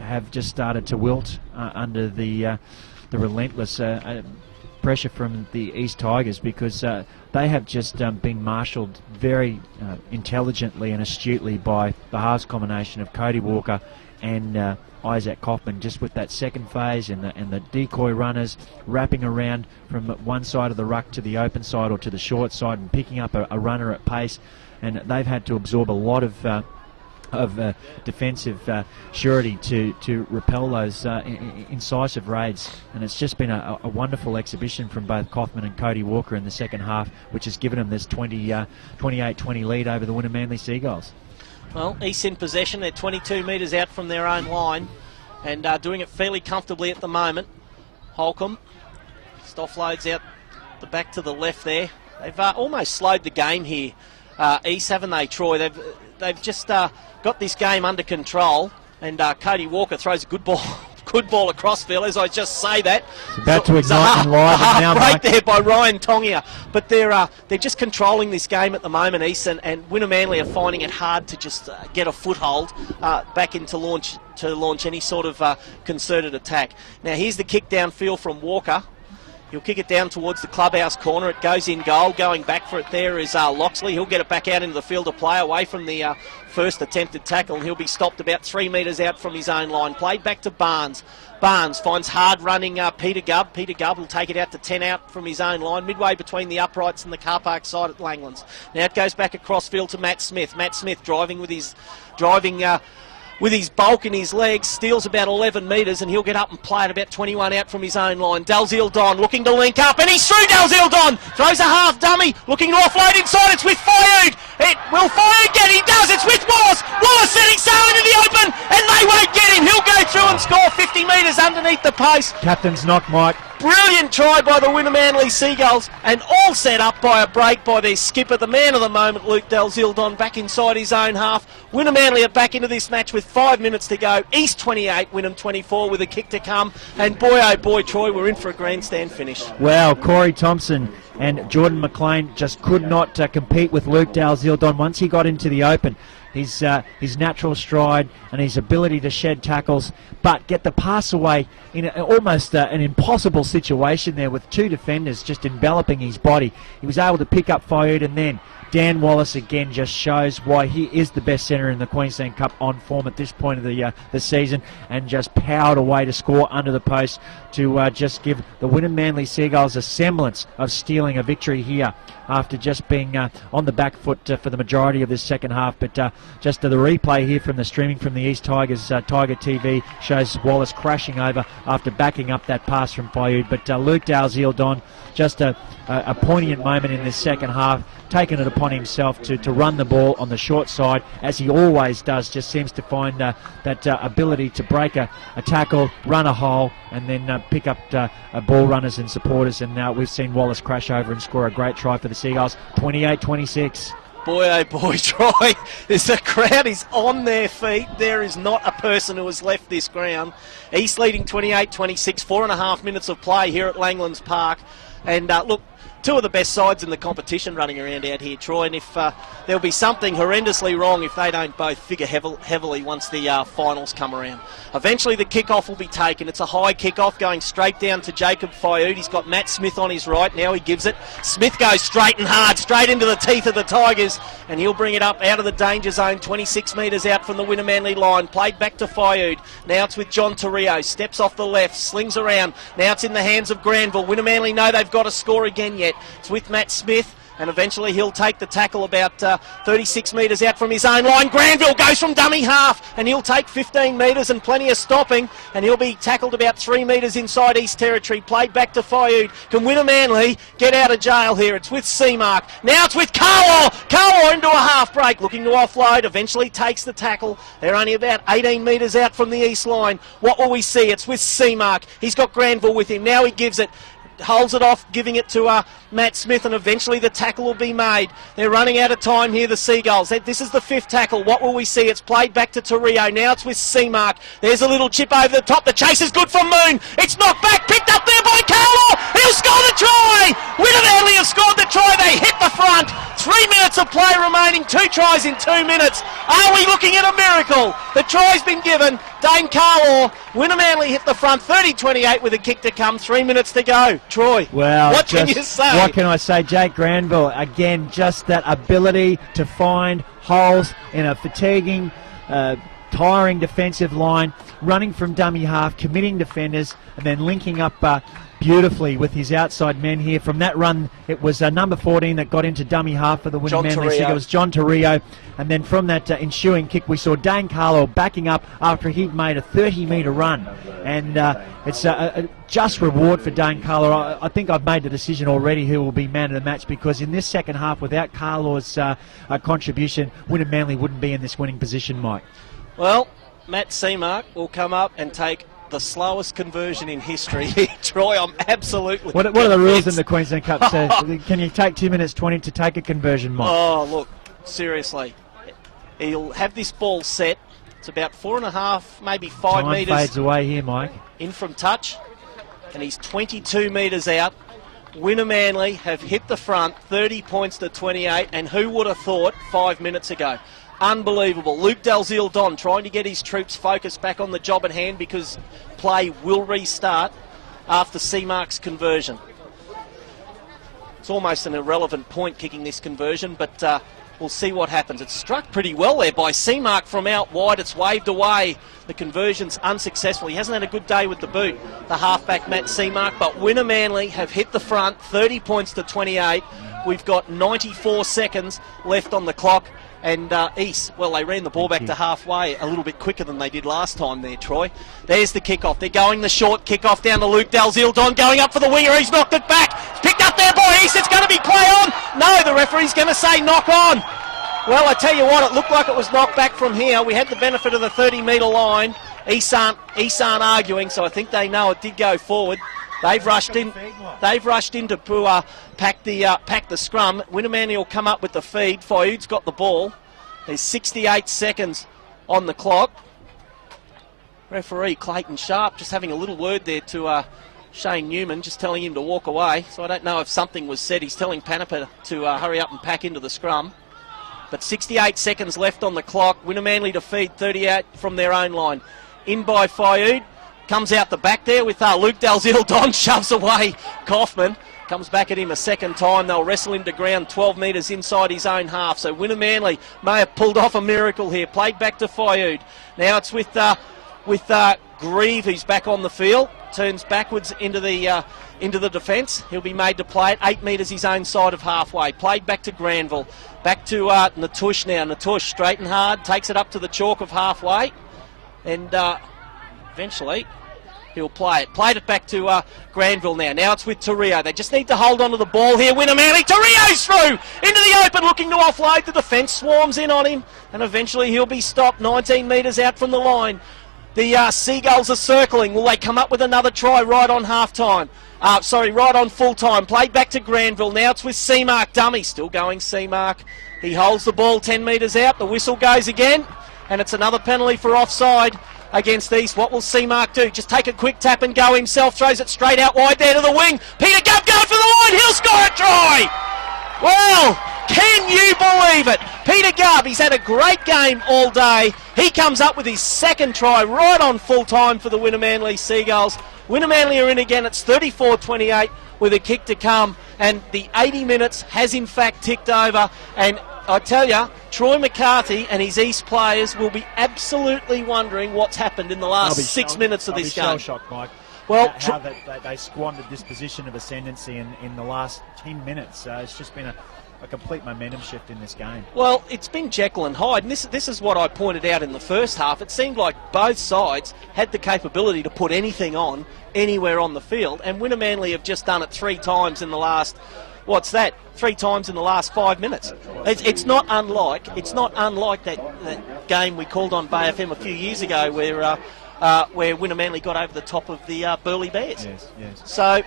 have just started to wilt under the relentless pressure from the East Tigers, because they have just been marshalled very intelligently and astutely by the halves combination of Cody Walker and Isaac Kaufman, just with that second phase and the decoy runners wrapping around from one side of the ruck to the open side or to the short side and picking up a runner at pace. And they've had to absorb a lot of defensive surety to repel those incisive raids, and it's just been a wonderful exhibition from both Kaufman and Cody Walker in the second half, which has given them this 28-20 lead over the Winnamanly Seagulls. Well, East in possession. They're 22 metres out from their own line and doing it fairly comfortably at the moment. Holcomb just offloads out the back to the left there. They've almost slowed the game here, East, haven't they, Troy? They've just got this game under control, and Cody Walker throws a good ball across field, as I just say that. It's about to ignite and live now, break there by Ryan Tongia. But they're just controlling this game at the moment, East, and Winnamanly are finding it hard to just get a foothold back into launch any sort of concerted attack. Now here's the kick downfield from Walker. He'll kick it down towards the clubhouse corner. It goes in goal. Going back for it there is Loxley. He'll get it back out into the field of play away from the first attempted tackle, and he'll be stopped about 3 metres out from his own line. Played back to Barnes. Barnes finds hard running Peter Gubb. Peter Gubb will take it out to 10 out from his own line, midway between the uprights and the car park side at Langlands. Now it goes back across field to Matt Smith. Matt Smith driving with his with his bulk and his legs, steals about 11 metres, and he'll get up and play it about 21 out from his own line. Dalziel Don looking to link up, and he's through. Dalziel Don throws a half dummy, looking to offload inside. It's with Fayud. Will Fayud get? He does. It's with Wallace. Wallace setting sail into the open, and they won't get him. He'll go through and score 50 metres underneath the post. Captain's knock, Mike. Brilliant try by the Wunnum Manly Seagulls, and all set up by a break by their skipper, the man of the moment, Luke Dalziel Don, back inside his own half. Wunnum Manly are back into this match with 5 minutes to go. East 28, Wunnum 24 with a kick to come. And boy, oh boy, Troy, we're in for a grandstand finish. Wow, Corey Thompson and Jordan McLean just could not compete with Luke Dalziel Don once he got into the open. His natural stride and his ability to shed tackles, but get the pass away in almost an impossible situation there with two defenders just enveloping his body. He was able to pick up Fayud, and then Dan Wallace again just shows why he is the best centre in the Queensland Cup on form at this point of the season, and just powered away to score under the post to just give the Wunnum Manly Seagulls a semblance of stealing a victory here after just being on the back foot for the majority of this second half. But just the replay here from the streaming from the East Tigers Tiger TV shows Wallace crashing over after backing up that pass from Fayud. But Luke Dalziel Don, just a poignant moment in this second half, taking it upon himself to run the ball on the short side, as he always does. Just seems to find that ability to break a tackle, run a hole, and then pick up ball runners and supporters. And we've seen Wallace crash over and score a great try for the Seagulls, 28-26. Boy, oh boy, Troy, the crowd is on their feet. There is not a person who has left this ground. East leading 28-26, 4.5 minutes of play here at Langlands Park. And look, two of the best sides in the competition running around out here, Troy, and if there'll be something horrendously wrong if they don't both figure heavily once the finals come around. Eventually the kick-off will be taken. It's a high kick-off going straight down to Jacob Fayud. He's got Matt Smith on his right. Now he gives it. Smith goes straight and hard, straight into the teeth of the Tigers, and he'll bring it up out of the danger zone, 26 metres out from the Wunnum Manly line. Played back to Fayud. Now it's with John Torrio. Steps off the left, slings around. Now it's in the hands of Granville. Wunnum Manly know they've got to score again yet. It's with Matt Smith, and eventually he'll take the tackle about 36 metres out from his own line. Granville goes from dummy half, and he'll take 15 metres and plenty of stopping, and he'll be tackled about 3 metres inside East Territory. Played back to Fayud. Can Wunnum Manly get out of jail here? It's with Seamark. Now it's with Carlaw. Carlaw into a half break, looking to offload. Eventually takes the tackle. They're only about 18 metres out from the east line. What will we see? It's with Seamark. He's got Granville with him. Now he gives it. Holds it off, giving it to Matt Smith, and eventually the tackle will be made. They're running out of time here, the Seagulls. This is the fifth tackle. What will we see? It's played back to Torrio. Now it's with Seamark. There's a little chip over the top. The chase is good from Moon. It's knocked back, picked up there by Carlaw. He'll score the try. Wunnum Manly have scored the try. They hit the front. 3 minutes of play remaining. 2 tries in 2 minutes. Are we looking at a miracle? The try's been given. Dane Carlaw. Wunnum Manly hit the front, 30-28 with a kick to come. 3 minutes to go. Troy, well, what can you say? What can I say? Jake Granville, again, just that ability to find holes in a fatiguing, tiring defensive line, running from dummy half, committing defenders, and then linking up beautifully with his outside men here. From that run, it was number 14 that got into dummy half for the Wunnum Manly Seagulls. It was John Torrio. And then from that ensuing kick, we saw Dane Carlaw backing up after he'd made a 30-metre run. And it's a just reward for Dane Carlaw. I think I've made the decision already who will be man of the match, because in this second half, without Carlaw's contribution, Wunnum Manly wouldn't be in this winning position, Mike. Well, Matt Seamark will come up and take the slowest conversion in history. Troy, I'm absolutely... What are the rules in the Queensland Cup? So can you take 2 minutes 20 to take a conversion, Mike? Oh, look, seriously. He'll have this ball set. It's about 4.5, maybe 5 metres. Time fades away here, Mike. In from touch. And he's 22 metres out. Wunnum Manly have hit the front, 30 points to 28. And who would have thought 5 minutes ago? Unbelievable. Luke Dalziel Don trying to get his troops focused back on the job at hand, because play will restart after Seamark's conversion. It's almost an irrelevant point kicking this conversion, but we'll see what happens. It's struck pretty well there by Seamark from out wide. It's waved away. The conversion's unsuccessful. He hasn't had a good day with the boot, the halfback Matt Seamark, but Wunnum Manly have hit the front, 30 points to 28. we've got 94 seconds left on the clock. And East, well, they ran the ball back to halfway a little bit quicker than they did last time there, Troy. There's the kickoff. They're going the short kickoff down to Luke Dalziel-Don, going up for the winger. He's knocked it back. It's picked up there by East. It's going to be play on. No, the referee's going to say knock on. Well, I tell you what, it looked like it was knocked back from here. We had the benefit of the 30-metre line. East aren't arguing, so I think they know it did go forward. They've rushed in. They've rushed in to pack the scrum. Winnamanny will come up with the feed. Fayud's got the ball. There's 68 seconds on the clock. Referee Clayton Sharp just having a little word there to Shane Newman, just telling him to walk away. So I don't know if something was said. He's telling Panipa to hurry up and pack into the scrum. But 68 seconds left on the clock. Winnamanny to feed 38 from their own line. In by Fayud. Comes out the back there with Luke Dalziel-Don, shoves away Kaufman. Comes back at him a second time. They'll wrestle him to ground 12 metres inside his own half. So Winnamanny may have pulled off a miracle here. Played back to Fayud. Now it's with Grieve, who's back on the field. Turns backwards into the defence. He'll be made to play it 8 metres his own side of halfway. Played back to Granville. Back to Natush now. Natush straight and hard. Takes it up to the chalk of halfway. And eventually he'll play it. Played it back to Granville now. Now it's with Torrio. They just need to hold on to the ball here. Winnamanny. Torrio's through into the open, looking to offload. The defence swarms in on him, and eventually he'll be stopped 19 metres out from the line. The Seagulls are circling. Will they come up with another try right on half-time? Right on full-time. Played back to Granville. Now it's with Seamark. Dummy. Still going Seamark. He holds the ball 10 metres out. The whistle goes again, and it's another penalty for offside against East. What will Seamark do? Just take a quick tap and go himself. Throws it straight out wide there to the wing. Peter Gubb going for the line. He'll score a try. Well, can you believe it? Peter Gubb, he's had a great game all day. He comes up with his second try right on full time for the Winnamanny Seagulls. Winnamanny are in again. It's 34-28 with a kick to come. And the 80 minutes has in fact ticked over. And I tell you, Troy McCarthy and his East players will be absolutely wondering what's happened in the last 6 minutes of this game. Shell-shocked, Mike. Well, how they squandered this position of ascendancy in the last 10 minutes. It's just been a complete momentum shift in this game. Well, it's been Jekyll and Hyde, and this is what I pointed out in the first half. It seemed like both sides had the capability to put anything on anywhere on the field, and Winnamanny have just done it 3 times in the last... What's that? 3 times in the last 5 minutes. It's not unlike that game we called on Bay FM a few years ago where Winnamanny got over the top of the Burleigh Bears. Yes. So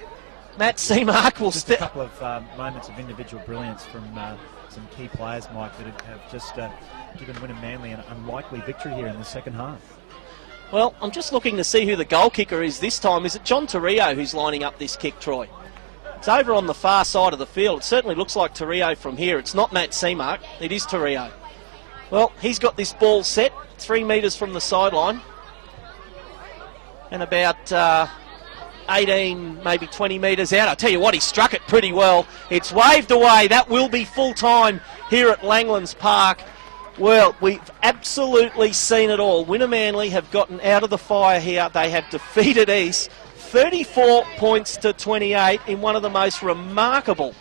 Matt Seamark will just a couple of moments of individual brilliance from some key players, Mike, that have just given Winnamanny an unlikely victory here in the second half. Well, I'm just looking to see who the goal kicker is this time. Is it John Torrio who's lining up this kick, Troy? It's over on the far side of the field. It certainly looks like Torrio from here. It's not Matt Seamark. It is Torrio. Well, he's got this ball set 3 metres from the sideline. And about 18, maybe 20 metres out. I tell you what, he struck it pretty well. It's waved away. That will be full time here at Langlands Park. Well, we've absolutely seen it all. Winnamanny have gotten out of the fire here. They have defeated East 34 points to 28 in one of the most remarkable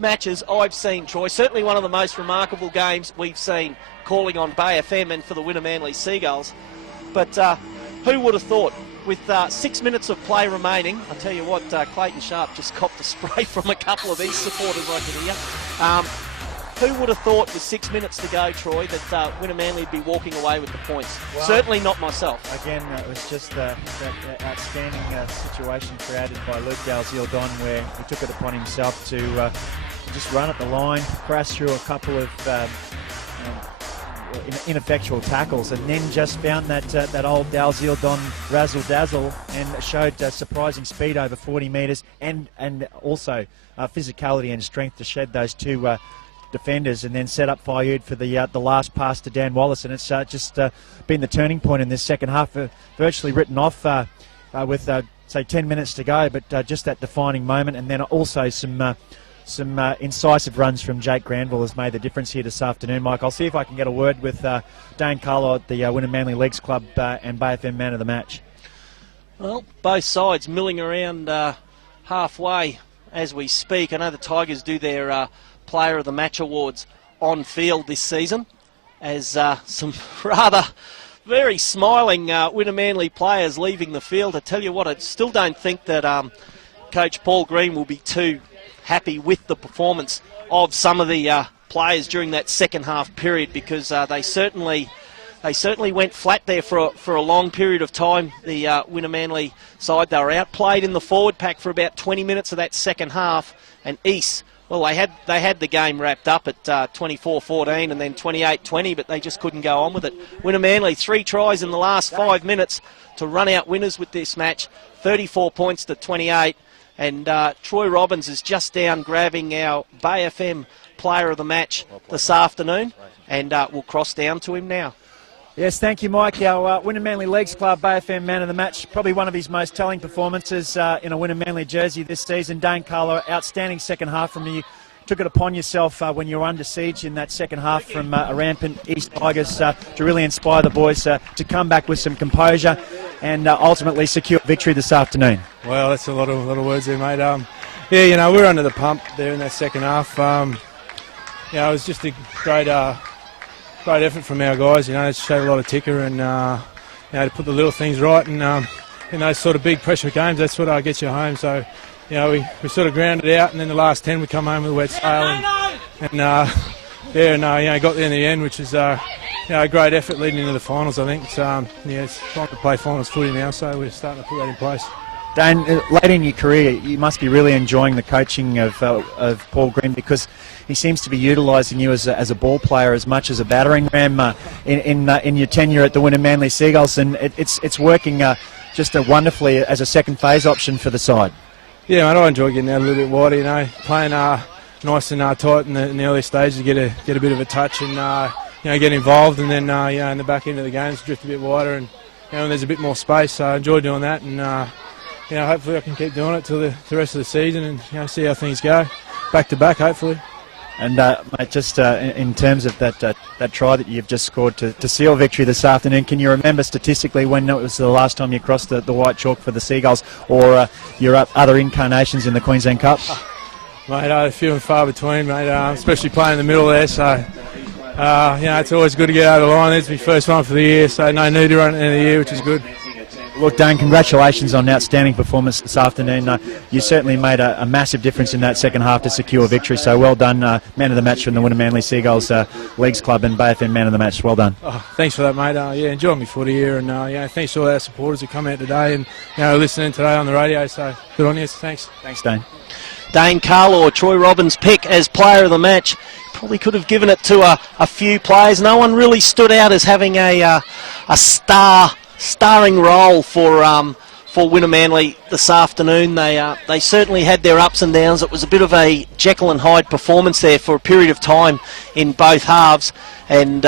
matches I've seen, Troy. Certainly one of the most remarkable games we've seen calling on Bay FM and for the Winnamanny Seagulls. But who would have thought? With 6 minutes of play remaining, I tell you what, Clayton Sharp just copped a spray from a couple of East supporters I could hear. Who would have thought with 6 minutes to go, Troy, that Winnamanny would be walking away with the points? Well, certainly not myself. Again, it was just that outstanding situation created by Luke Dalziel-Don where he took it upon himself to just run at the line, crash through a couple of ineffectual tackles, and then just found that old Dalziel-Don razzle-dazzle and showed surprising speed over 40 metres and also physicality and strength to shed those two defenders, and then set up Fayud for the last pass to Dan Wallace, and it's just been the turning point in this second half, virtually written off with say 10 minutes to go, but just that defining moment, and then also some incisive runs from Jake Granville has made the difference here this afternoon, Mike. I'll see if I can get a word with Dane Carlo at the Winnamanny Leagues Club and Bay FM man of the match. Well, both sides milling around halfway as we speak. I know the Tigers do their Player of the Match awards on field this season, as some rather very smiling Winner Manly players leaving the field. I tell you what, I still don't think that Coach Paul Green will be too happy with the performance of some of the players during that second half period, because they certainly went flat there for a long period of time. The Winner Manly side, they were outplayed in the forward pack for about 20 minutes of that second half, and East, well, they had the game wrapped up at 24-14 and then 28-20, but they just couldn't go on with it. Winner Manly, 3 tries in the last 5 minutes to run out winners with this match, 34 points to 28, and Troy Robbins is just down grabbing our Bay FM Player of the Match this afternoon, and we'll cross down to him now. Yes, thank you, Mike. Our Winner Manly Leagues Club Bay FM Man of the Match, probably one of his most telling performances in a Winner Manly jersey this season. Dane Carlo, outstanding second half from you. Took it upon yourself when you were under siege in that second half from a rampant East Tigers to really inspire the boys to come back with some composure and ultimately secure victory this afternoon. Well, that's a lot of words there, mate. Yeah, you know, we were under the pump there in that second half. It was just a great effort from our guys. You know, it showed a lot of ticker and to put the little things right, and in those sort of big pressure games, that's what gets you home. So, you know, we sort of grounded out, and then the last 10 we come home with a wet sail, and got there in the end, which is a great effort leading into the finals. I think it's time to play finals footy now, so we're starting to put that in place. Dane, late in your career, you must be really enjoying the coaching of Paul Green, because he seems to be utilising you as a ball player as much as a battering ram in your tenure at the Winner Manly Seagulls, and it's working just wonderfully as a second phase option for the side. Yeah, mate, I enjoy getting out a little bit wider, you know, playing nice and tight in the early stages, get a bit of a touch and get involved, and then in the back end of the games drift a bit wider, and when there's a bit more space. So I enjoy doing that, and hopefully I can keep doing it till the rest of the season, and see how things go, back to back, hopefully. And mate, just in terms of that try that you've just scored to seal victory this afternoon, can you remember statistically when it was the last time you crossed the white chalk for the Seagulls, or your other incarnations in the Queensland Cup? Mate, few and far between, mate, especially playing in the middle there, so it's always good to get over the line. It's my first one for the year, so no need to run at the end of the year, which is good. Look, Dane, congratulations on an outstanding performance this afternoon. You certainly made a massive difference in that second half to secure victory, so well done. Man of the match from the Winner Manly Seagulls Leagues Club and Bay FM Man of the Match. Well done. Oh, thanks for that, mate. Enjoying my footy here, and thanks to all our supporters who come out today and listening today on the radio, so good on you. Thanks. Thanks, Dane. Dane Carlaw, Troy Robbins' pick as Player of the Match. Probably could have given it to a few players. No one really stood out as having a starring role for Winner Manly this afternoon. They certainly had their ups and downs. It was a bit of a Jekyll and Hyde performance there for a period of time in both halves, and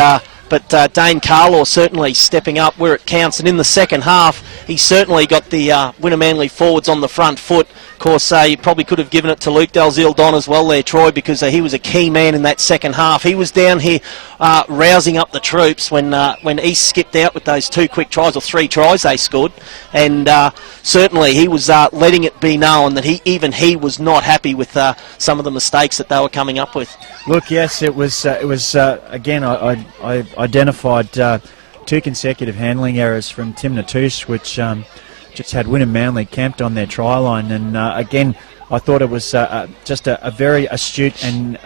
but Dane Carlaw certainly stepping up where it counts, and in the second half he certainly got the Winner Manly forwards on the front foot. Of course, you probably could have given it to Luke Dalziel-Don as well there, Troy, because he was a key man in that second half. He was down here rousing up the troops when East skipped out with those 2 quick tries, or 3 tries they scored, and certainly he was letting it be known that he was not happy with some of the mistakes that they were coming up with. Look, yes, it was again, I identified 2 consecutive handling errors from Tim Natouche, which just had Winner Manly camped on their try line, and again I thought it was just a very astute and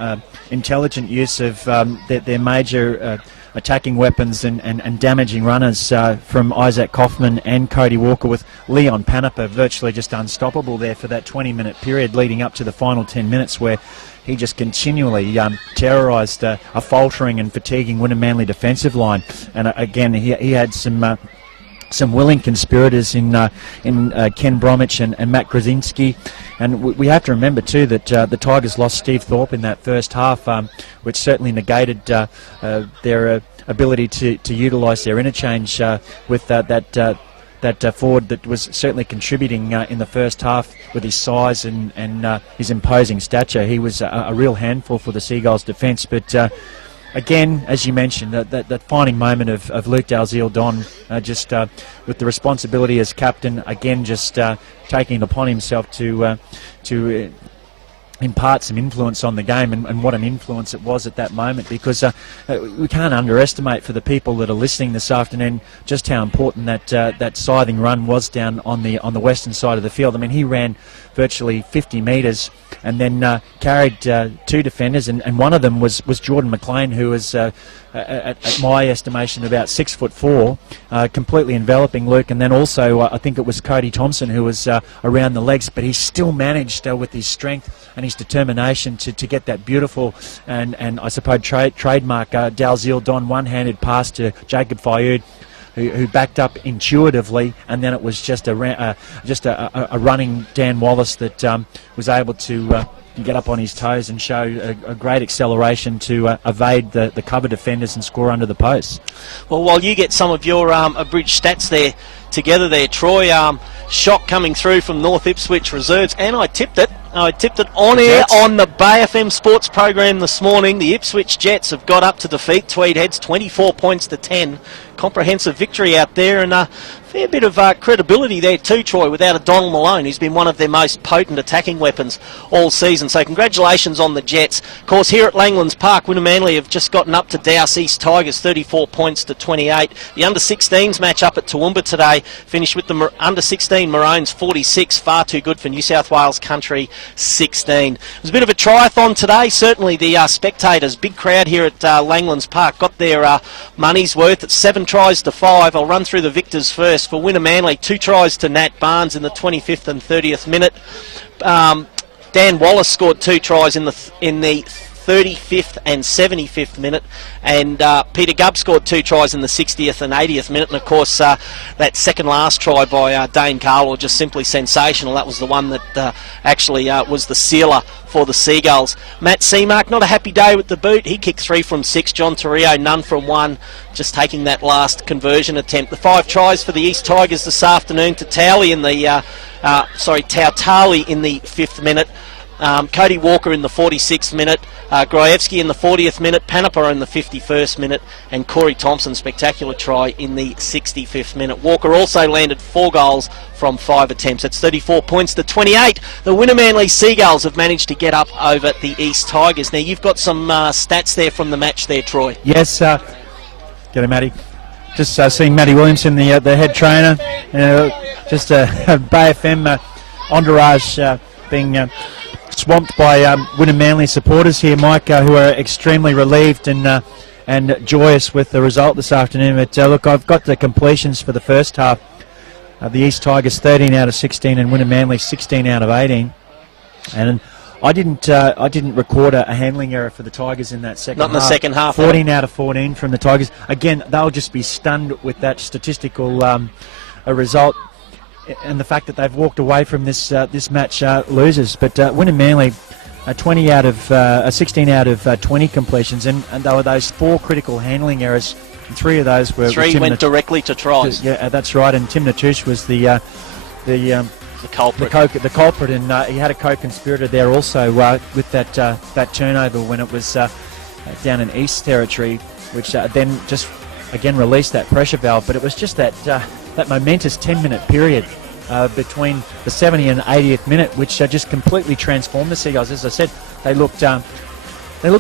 intelligent use of their major attacking weapons and damaging runners from Isaac Kaufman and Cody Walker, with Leon Panipa virtually just unstoppable there for that 20-minute period leading up to the final 10 minutes, where he just continually terrorised a faltering and fatiguing Winner Manly defensive line. And again, he had some willing conspirators in Ken Bromwich and Matt Krasinski. And we have to remember too that the Tigers lost Steve Thorpe in that first half, which certainly negated their ability to utilise their interchange with that forward that was certainly contributing in the first half with his size and his imposing stature. He was a real handful for the Seagulls defence, but again, as you mentioned, that defining moment of Luke Dalziel-Don, just with the responsibility as captain, again just taking it upon himself to impart some influence on the game, and what an influence it was at that moment, because we can't underestimate for the people that are listening this afternoon just how important that scything run was down on the western side of the field. I mean, he ran virtually 50 metres and then carried two defenders, and one of them was Jordan McLean, who was at my estimation about 6'4", completely enveloping Luke, and then also I think it was Cody Thompson who was around the legs, but he still managed with his strength and his determination to get that beautiful and I suppose trademark Dalziel Don one-handed pass to Jacob Fayud, who backed up intuitively, and then it was just a running Dan Wallace that was able to get up on his toes and show a great acceleration to evade the cover defenders and score under the post. Well, while you get some of your abridged stats there together there, Troy, shot coming through from North Ipswich Reserves, and I tipped it on air on the Bay FM Sports program this morning. The Ipswich Jets have got up to defeat Tweed Heads 24 points to 10. Comprehensive victory out there, and fair bit of credibility there too, Troy, without a Donald Malone, who's been one of their most potent attacking weapons all season. So congratulations on the Jets. Of course, here at Langlands Park, Wynnum Manly have just gotten up to Douse East Tigers 34 points to 28. The under-16s match up at Toowoomba today finished with the under-16 Maroons 46, far too good for New South Wales country 16. It was a bit of a triathlon today. Certainly the spectators, big crowd here at Langlands Park, got their money's worth at 7 tries to 5. I'll run through the victors first. For Wynnum Manly, 2 tries to Nat Barnes in the 25th and 30th minute. Dan Wallace scored 2 tries in the 35th and 75th minute, and Peter Gubb scored 2 tries in the 60th and 80th minute, and of course that second last try by Dane Carlaw, just simply sensational. That was the one that actually was the sealer for the Seagulls. Matt Seamark, not a happy day with the boot. He kicked 3 from 6. John Torrio, none from 1, just taking that last conversion attempt. The 5 tries for the East Tigers this afternoon to Tautali in the 5th minute. Cody Walker in the 46th minute, Grajewski in the 40th minute, Panapa in the 51st minute, and Corey Thompson, spectacular try in the 65th minute. Walker also landed 4 goals from 5 attempts. That's 34 points to 28. The Wynnum Manly Seagulls have managed to get up over the East Tigers. Now, you've got some stats there from the match there, Troy. Yes, g'day, Matty. Just seeing Matty Williamson, the head trainer, just a Bay FM entourage being swamped by Wynnum Manly supporters here, Mike, who are extremely relieved and joyous with the result this afternoon. But look, I've got the completions for the first half. The East Tigers 13 out of 16 and Wynnum Manly 16 out of 18. And I didn't record a handling error for the Tigers in that second half. Not in the second half. 14 out of 14 from the Tigers. Again, they'll just be stunned with that statistical result, and the fact that they've walked away from this match losers. But Wynnum Manly, 16 out of 20 completions, and there were those 4 critical handling errors, and 3 of those were... 3 went directly to tries. Yeah, that's right, and Tim Natush was the culprit. The culprit, and he had a co-conspirator there also with that turnover when it was down in East Territory, which then just again released that pressure valve. But it was just that momentous 10-minute period between the 70th and 80th minute, which just completely transformed the Seagulls. As I said, they looked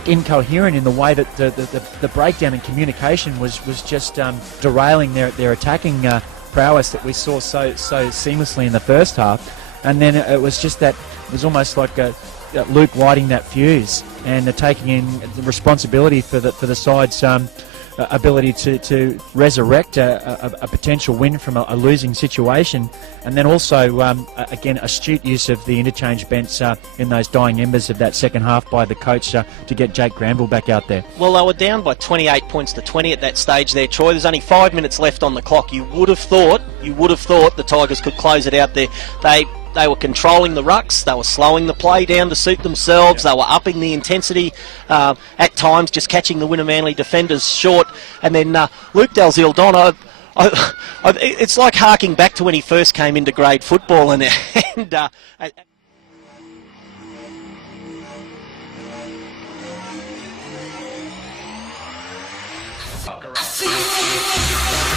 incoherent in the way that the breakdown in communication was just derailing their attacking prowess that we saw so seamlessly in the first half. And then it was just that, it was almost like Luke lighting that fuse and taking in the responsibility for the side's ability to resurrect a potential win from a losing situation, and then also again astute use of the interchange bench in those dying embers of that second half by the coach to get Jake Granville back out there. Well, they were down by 28 points to 20 at that stage there, Troy. There's only 5 minutes left on the clock. You would have thought the Tigers could close it out there. They were controlling the rucks, they were slowing the play down to suit themselves, They were upping the intensity, at times just catching the Wynnum Manly defenders short, and then Luke Dalziel-Don, it's like harking back to when he first came into grade football, and I see